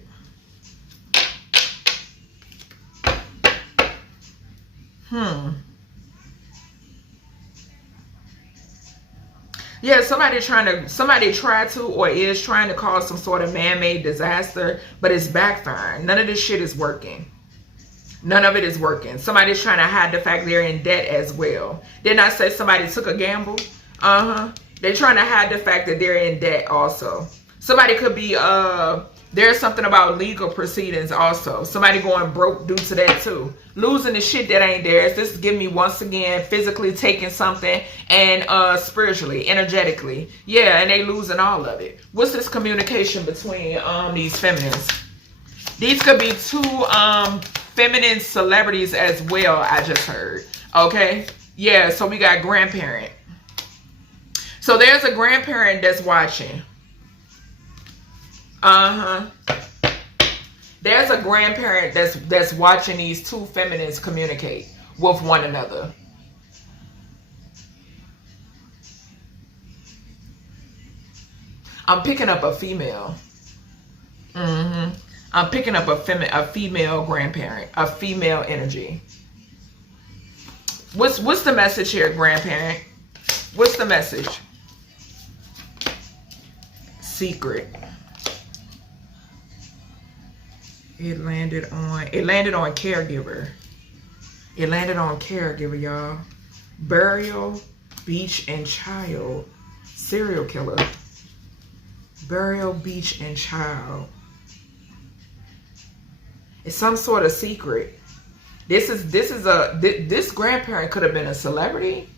Yeah, somebody tried to or is trying to cause some sort of man-made disaster, but it's backfiring. None of this shit is working. None of it is working. Somebody's trying to hide the fact they're in debt as well. Didn't I say somebody took a gamble? They're trying to hide the fact that they're in debt also. Somebody could be, there's something about legal proceedings also. Somebody going broke due to that too. Losing the shit that ain't theirs. This is giving me, once again, physically taking something and spiritually, energetically. Yeah, and they losing all of it. What's this communication between these feminines? These could be two feminine celebrities as well, I just heard. Okay? Yeah, so we got grandparent. So there's a grandparent that's watching. There's a grandparent that's watching these two feminines communicate with one another. I'm picking up a female. I'm picking up a female grandparent, a female energy. What's the message here, grandparent? What's the message? Secret. It landed on caregiver. It landed on caregiver, y'all. Burial, beach, and child. Serial killer. Burial, beach, and child. It's some sort of secret. This grandparent could have been a celebrity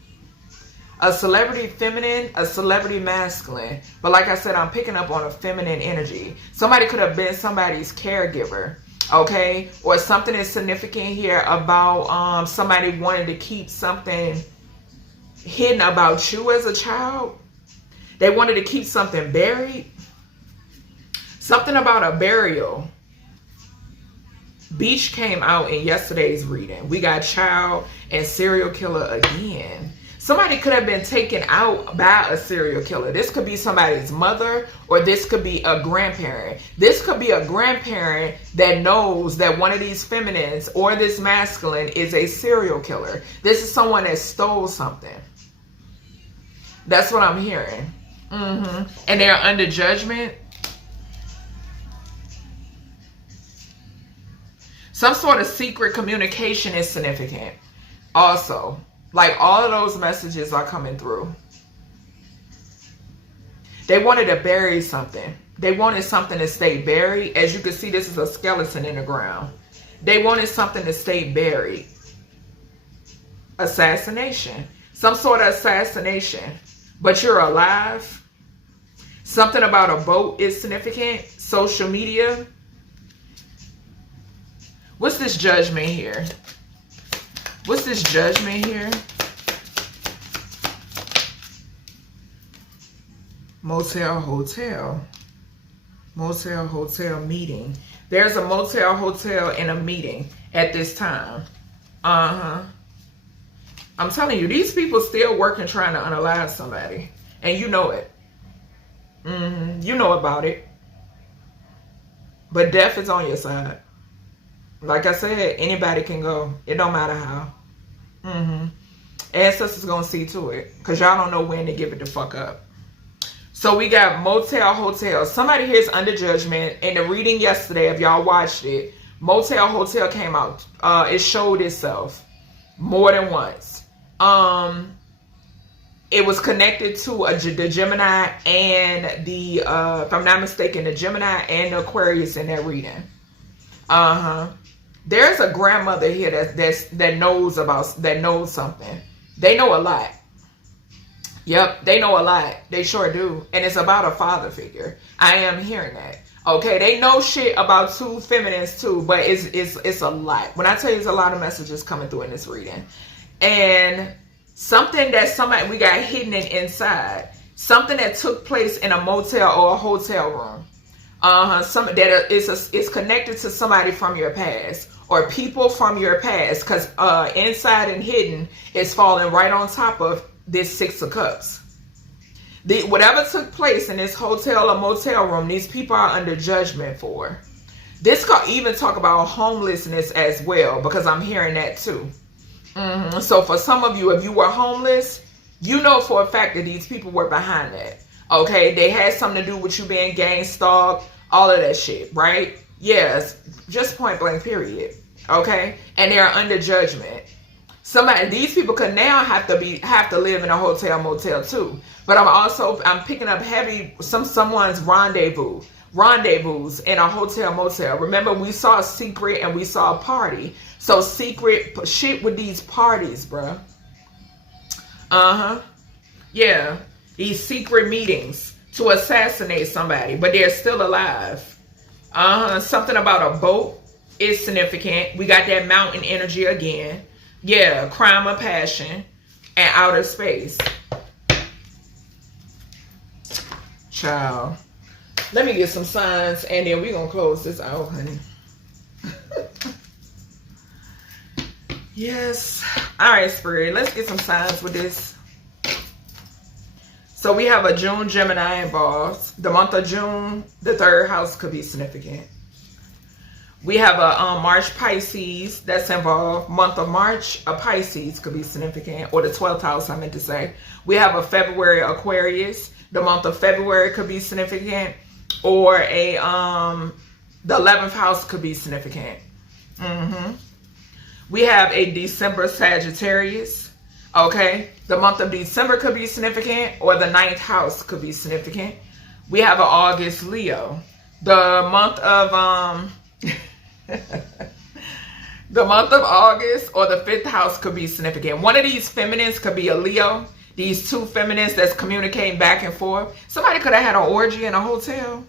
feminine, a celebrity masculine. But like I said, I'm picking up on a feminine energy. Somebody could have been somebody's caregiver, okay? Or something is significant here about somebody wanting to keep something hidden about you as a child. They wanted to keep something buried. Something about a burial. Beach came out in yesterday's reading. We got child and serial killer again. Somebody could have been taken out by a serial killer. This could be somebody's mother, or this could be a grandparent. This could be a grandparent that knows that one of these feminines or this masculine is a serial killer. This is someone that stole something. That's what I'm hearing. And they're under judgment. Some sort of secret communication is significant. Also, like all of those messages are coming through. They wanted to bury something. They wanted something to stay buried. As you can see, this is a skeleton in the ground. They wanted something to stay buried. Assassination. Some sort of assassination. But you're alive. Something about a boat is significant. Social media. What's this judgment here? What's this judgment here? Motel, hotel. Motel, hotel meeting. There's a motel, hotel, and a meeting at this time. I'm telling you, these people still working trying to unalive somebody. And you know it. You know about it. But death is on your side. Like I said, anybody can go. It don't matter how. Ancestors gonna see to it. Because y'all don't know when to give it the fuck up. So we got motel, hotel. Somebody here is under judgment. In the reading yesterday, if y'all watched it, motel, hotel came out. It showed itself more than once. It was connected to the Gemini and the, if I'm not mistaken, the Gemini and the Aquarius in that reading. There's a grandmother here that knows something. They know a lot. Yep, they know a lot. They sure do. And it's about a father figure. I am hearing that. Okay, they know shit about two feminines too, but it's a lot. When I tell you, there's a lot of messages coming through in this reading. And something that we got hidden inside. Something that took place in a motel or a hotel room. It's connected to somebody from your past or people from your past, because inside and hidden is falling right on top of this Six of Cups. Whatever took place in this hotel or motel room, these people are under judgment for. This could even talk about homelessness as well, because I'm hearing that too. So for some of you, if you were homeless, you know for a fact that these people were behind that. Okay, they had something to do with you being gang stalked, all of that shit, right? Yes, just point blank period. Okay, and they're under judgment. These people could now have to live in a hotel motel too. But I'm picking up heavy someone's rendezvous in a hotel motel. Remember, we saw secret and we saw party. So secret shit with these parties, bruh. Yeah, these secret meetings to assassinate somebody, but they're still alive. Something about a boat is significant. We got that mountain energy again. Yeah, crime of passion and outer space. Child. Let me get some signs and then we're going to close this out, honey. Yes. All right, Spirit. Let's get some signs with this. So we have a June Gemini involved. The month of June, the 3rd house could be significant. We have a March Pisces that's involved. Month of March, a Pisces could be significant, or the 12th house I meant to say. We have a February Aquarius. The month of February could be significant, or the 11th house could be significant. We have a December Sagittarius. Okay, the month of December could be significant, or the 9th house could be significant. We have an August Leo. The month of the month of August or the 5th house could be significant. One of these feminines could be a Leo. These two feminines that's communicating back and forth. Somebody could have had an orgy in a hotel.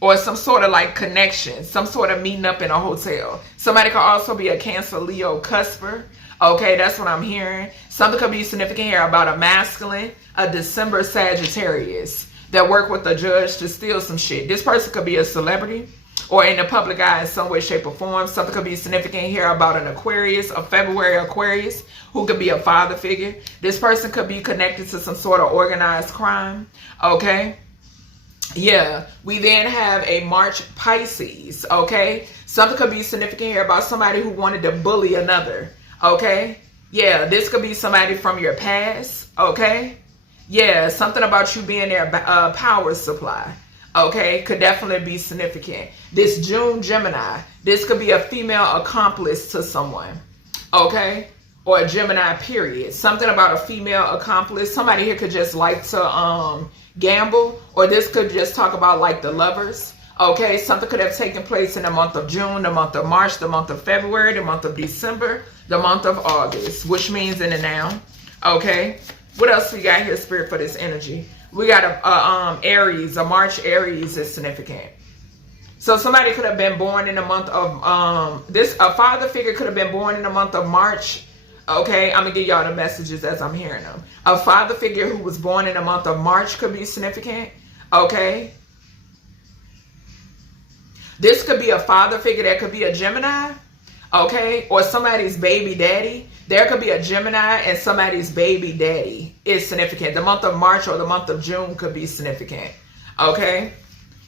Or some sort of like connection. Some sort of meeting up in a hotel. Somebody could also be a Cancer Leo cusper. Okay, that's what I'm hearing. Something could be significant here about a masculine, a December Sagittarius that work with the judge to steal some shit. This person could be a celebrity or in the public eye in some way, shape, or form. Something could be significant here about an Aquarius, a February Aquarius, who could be a father figure. This person could be connected to some sort of organized crime. Okay. Yeah. We then have a March Pisces. Okay. Something could be significant here about somebody who wanted to bully another. Okay. Yeah. This could be somebody from your past. Okay. Yeah. Something about you being their power supply. Okay, could definitely be significant. This June Gemini, this could be a female accomplice to someone. Okay, or a Gemini period. Something about a female accomplice. Somebody here could just like to gamble, or this could just talk about like the lovers. Okay, something could have taken place in the month of June, the month of March, the month of February, the month of December, the month of August, which means in the now. Okay, what else we got here, Spirit, for this energy? We got a Aries, a March Aries is significant. So somebody could have been born in the month of, a father figure could have been born in the month of March. Okay, I'm going to give y'all the messages as I'm hearing them. A father figure who was born in the month of March could be significant. Okay. This could be a father figure that could be a Gemini. Okay, or somebody's baby daddy. There could be a Gemini and somebody's baby daddy is significant. The month of March or the month of June could be significant. Okay.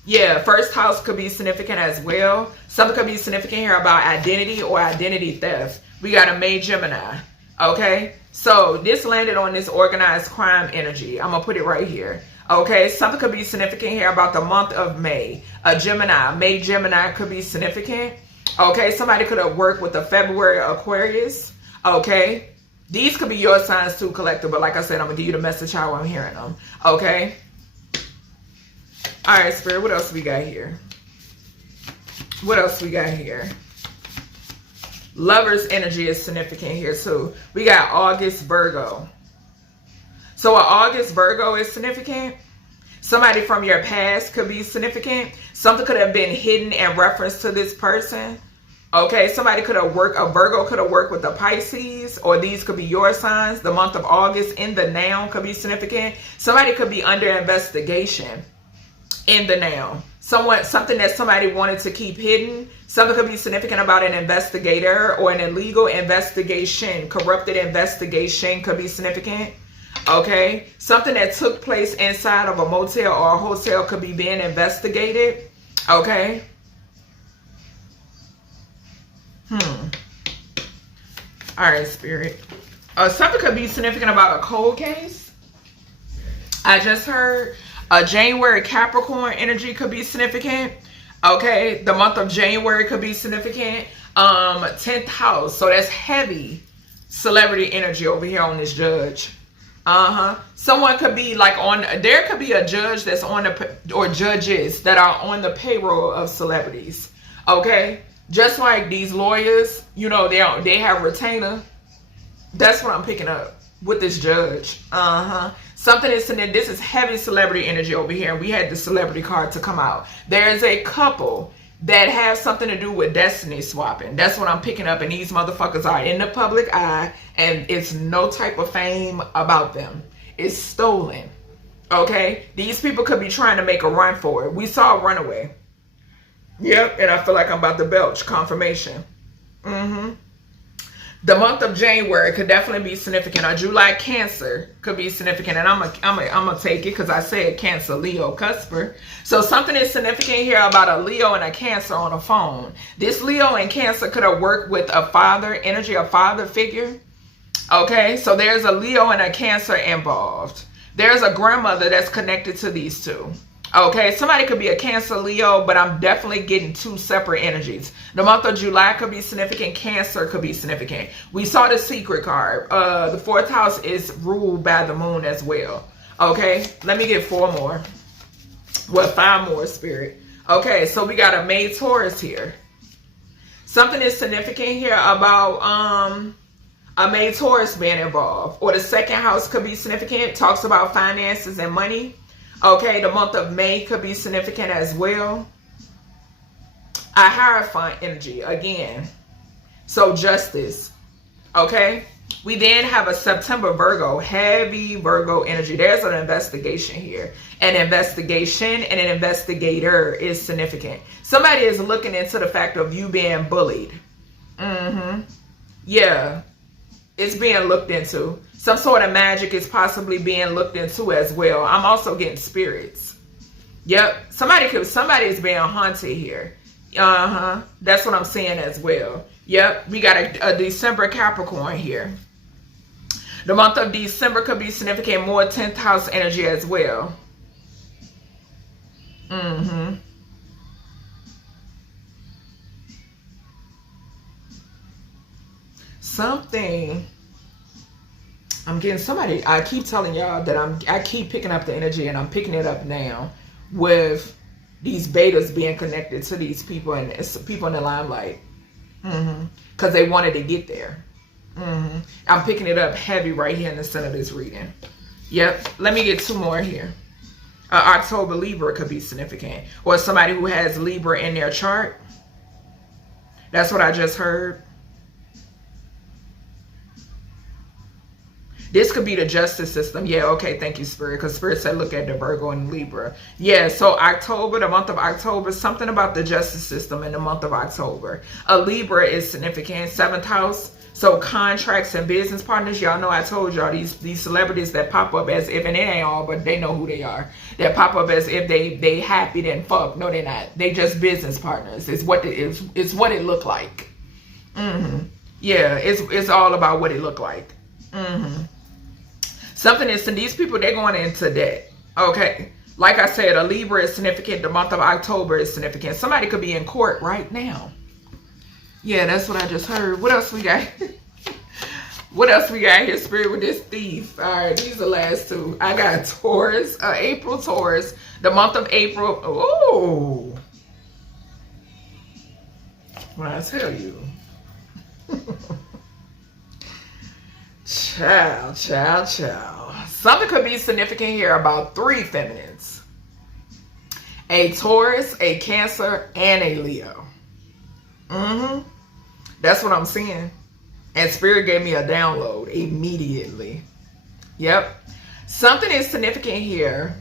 Yeah, 1st house could be significant as well. Something could be significant here about identity or identity theft. We got a May Gemini. Okay. So this landed on this organized crime energy. I'm going to put it right here. Okay. Something could be significant here about the month of May. A Gemini. May Gemini could be significant. Okay, somebody could have worked with a February Aquarius. Okay, these could be your signs too, collective. But like I said, I'm going to give you the message how I'm hearing them. Okay. All right, Spirit, what else we got here? What else we got here? Lover's energy is significant here too. We got August Virgo. So an August Virgo is significant. Somebody from your past could be significant. Something could have been hidden in reference to this person. Okay, somebody could have worked, a Virgo could have worked with the Pisces, or these could be your signs. The month of August in the now could be significant. Somebody could be under investigation in the now. Something that somebody wanted to keep hidden. Something could be significant about an investigator or an illegal investigation. Corrupted investigation could be significant. Okay, something that took place inside of a motel or a hotel could be being investigated. Okay. All right, Spirit. Something could be significant about a cold case. I just heard a January Capricorn energy could be significant. Okay, the month of January could be significant. 10th house, so that's heavy celebrity energy over here on this judge. Someone could be like there could be a judge that's on the, or judges that are on the payroll of celebrities. Okay, just like these lawyers, you know, they have retainer. That's what I'm picking up with this judge. Something is saying this is heavy celebrity energy over here. We had the celebrity card to come out. There's a couple that have something to do with destiny swapping. That's what I'm picking up. And these motherfuckers are in the public eye, and it's no type of fame about them. It's stolen. Okay? These people could be trying to make a run for it. We saw a runaway. Yep, and I feel like I'm about to belch. Confirmation. The month of January could definitely be significant. Or July Cancer could be significant. And I'm gonna take it because I said Cancer, Leo, Cusper. So something is significant here about a Leo and a Cancer on a phone. This Leo and Cancer could have worked with a father energy, a father figure. Okay, so there's a Leo and a Cancer involved. There's a grandmother that's connected to these two. Okay, somebody could be a Cancer, Leo, but I'm definitely getting two separate energies. The month of July could be significant. Cancer could be significant. We saw the secret card. The 4th house is ruled by the moon as well. Okay, let me get 4 more. Well, 5 more, Spirit. Okay, so we got a May Taurus here. Something is significant here about a May Taurus being involved. Or the 2nd house could be significant. It talks about finances and money. Okay, the month of May could be significant as well. A Hierophant energy again. So justice. Okay. We then have a September Virgo, heavy Virgo energy. There's an investigation here. An investigation and an investigator is significant. Somebody is looking into the fact of you being bullied. Yeah. It's being looked into. Some sort of magic is possibly being looked into as well. I'm also getting spirits. Yep. Somebody is being haunted here. That's what I'm saying as well. Yep. We got a December Capricorn here. The month of December could be significant. More 10th house energy as well. Something. I'm getting somebody. I keep telling y'all that I keep picking up the energy, and I'm picking it up now with these betas being connected to these people, and it's people in the limelight because they wanted to get there. I'm picking it up heavy right here in the center of this reading. Yep. Let me get 2 more here. October Libra could be significant, or somebody who has Libra in their chart. That's what I just heard. This could be the justice system. Yeah, okay, thank you, Spirit. Because Spirit said look at the Virgo and Libra. Yeah, so October, the month of October, something about the justice system in the month of October. A Libra is significant. 7th house. So contracts and business partners. Y'all know I told y'all these celebrities that pop up as if, and it ain't all, but they know who they are. That pop up as if they happy then fuck. No, they're not. They just business partners. It's what it looked like. Yeah, it's all about what it looked like. Something is, and these people, they're going into debt. Okay. Like I said, a Libra is significant. The month of October is significant. Somebody could be in court right now. Yeah, that's what I just heard. What else we got? What else we got here, Spirit, with this thief? All right, these are the last 2. I got Taurus, April Taurus. The month of April. Oh. What I tell you. Child. Something could be significant here about 3 feminines. A Taurus, a Cancer, and a Leo. That's what I'm seeing. And Spirit gave me a download immediately. Yep. Something is significant here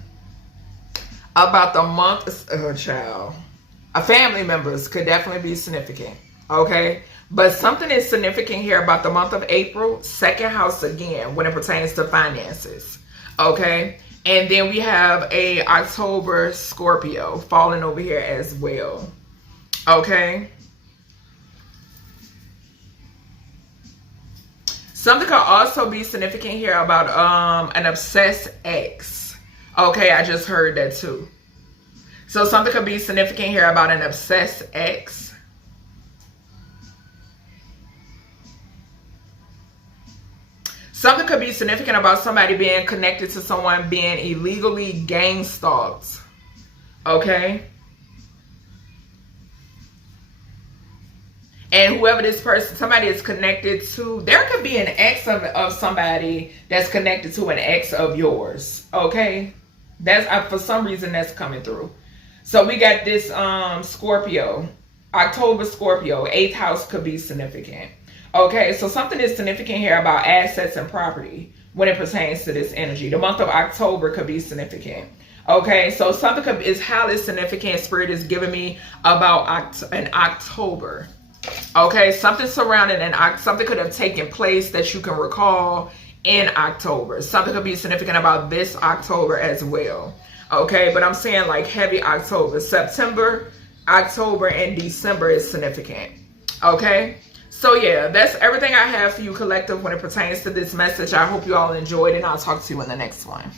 about the month. Child. Family members could definitely be significant. Okay. But something is significant here about the month of April, second house again, when it pertains to finances. Okay. And then we have a October Scorpio falling over here as well. Okay. Something could also be significant here about an obsessed ex. Okay, I just heard that too. So something could be significant here about an obsessed ex. Something could be significant about somebody being connected to someone being illegally gang stalked. Okay. And whoever this person, somebody is connected to, there could be an ex of somebody that's connected to an ex of yours. Okay. That's for some reason that's coming through. So we got this Scorpio, October Scorpio, 8th house could be significant. Okay, so something is significant here about assets and property when it pertains to this energy. The month of October could be significant. Okay, so something is highly significant. Spirit is giving me about an October. Okay, something surrounding something could have taken place that you can recall in October. Something could be significant about this October as well. Okay, but I'm saying like heavy October. September, October, and December is significant. Okay. So yeah, that's everything I have for you, collective, when it pertains to this message. I hope you all enjoyed, and I'll talk to you in the next one.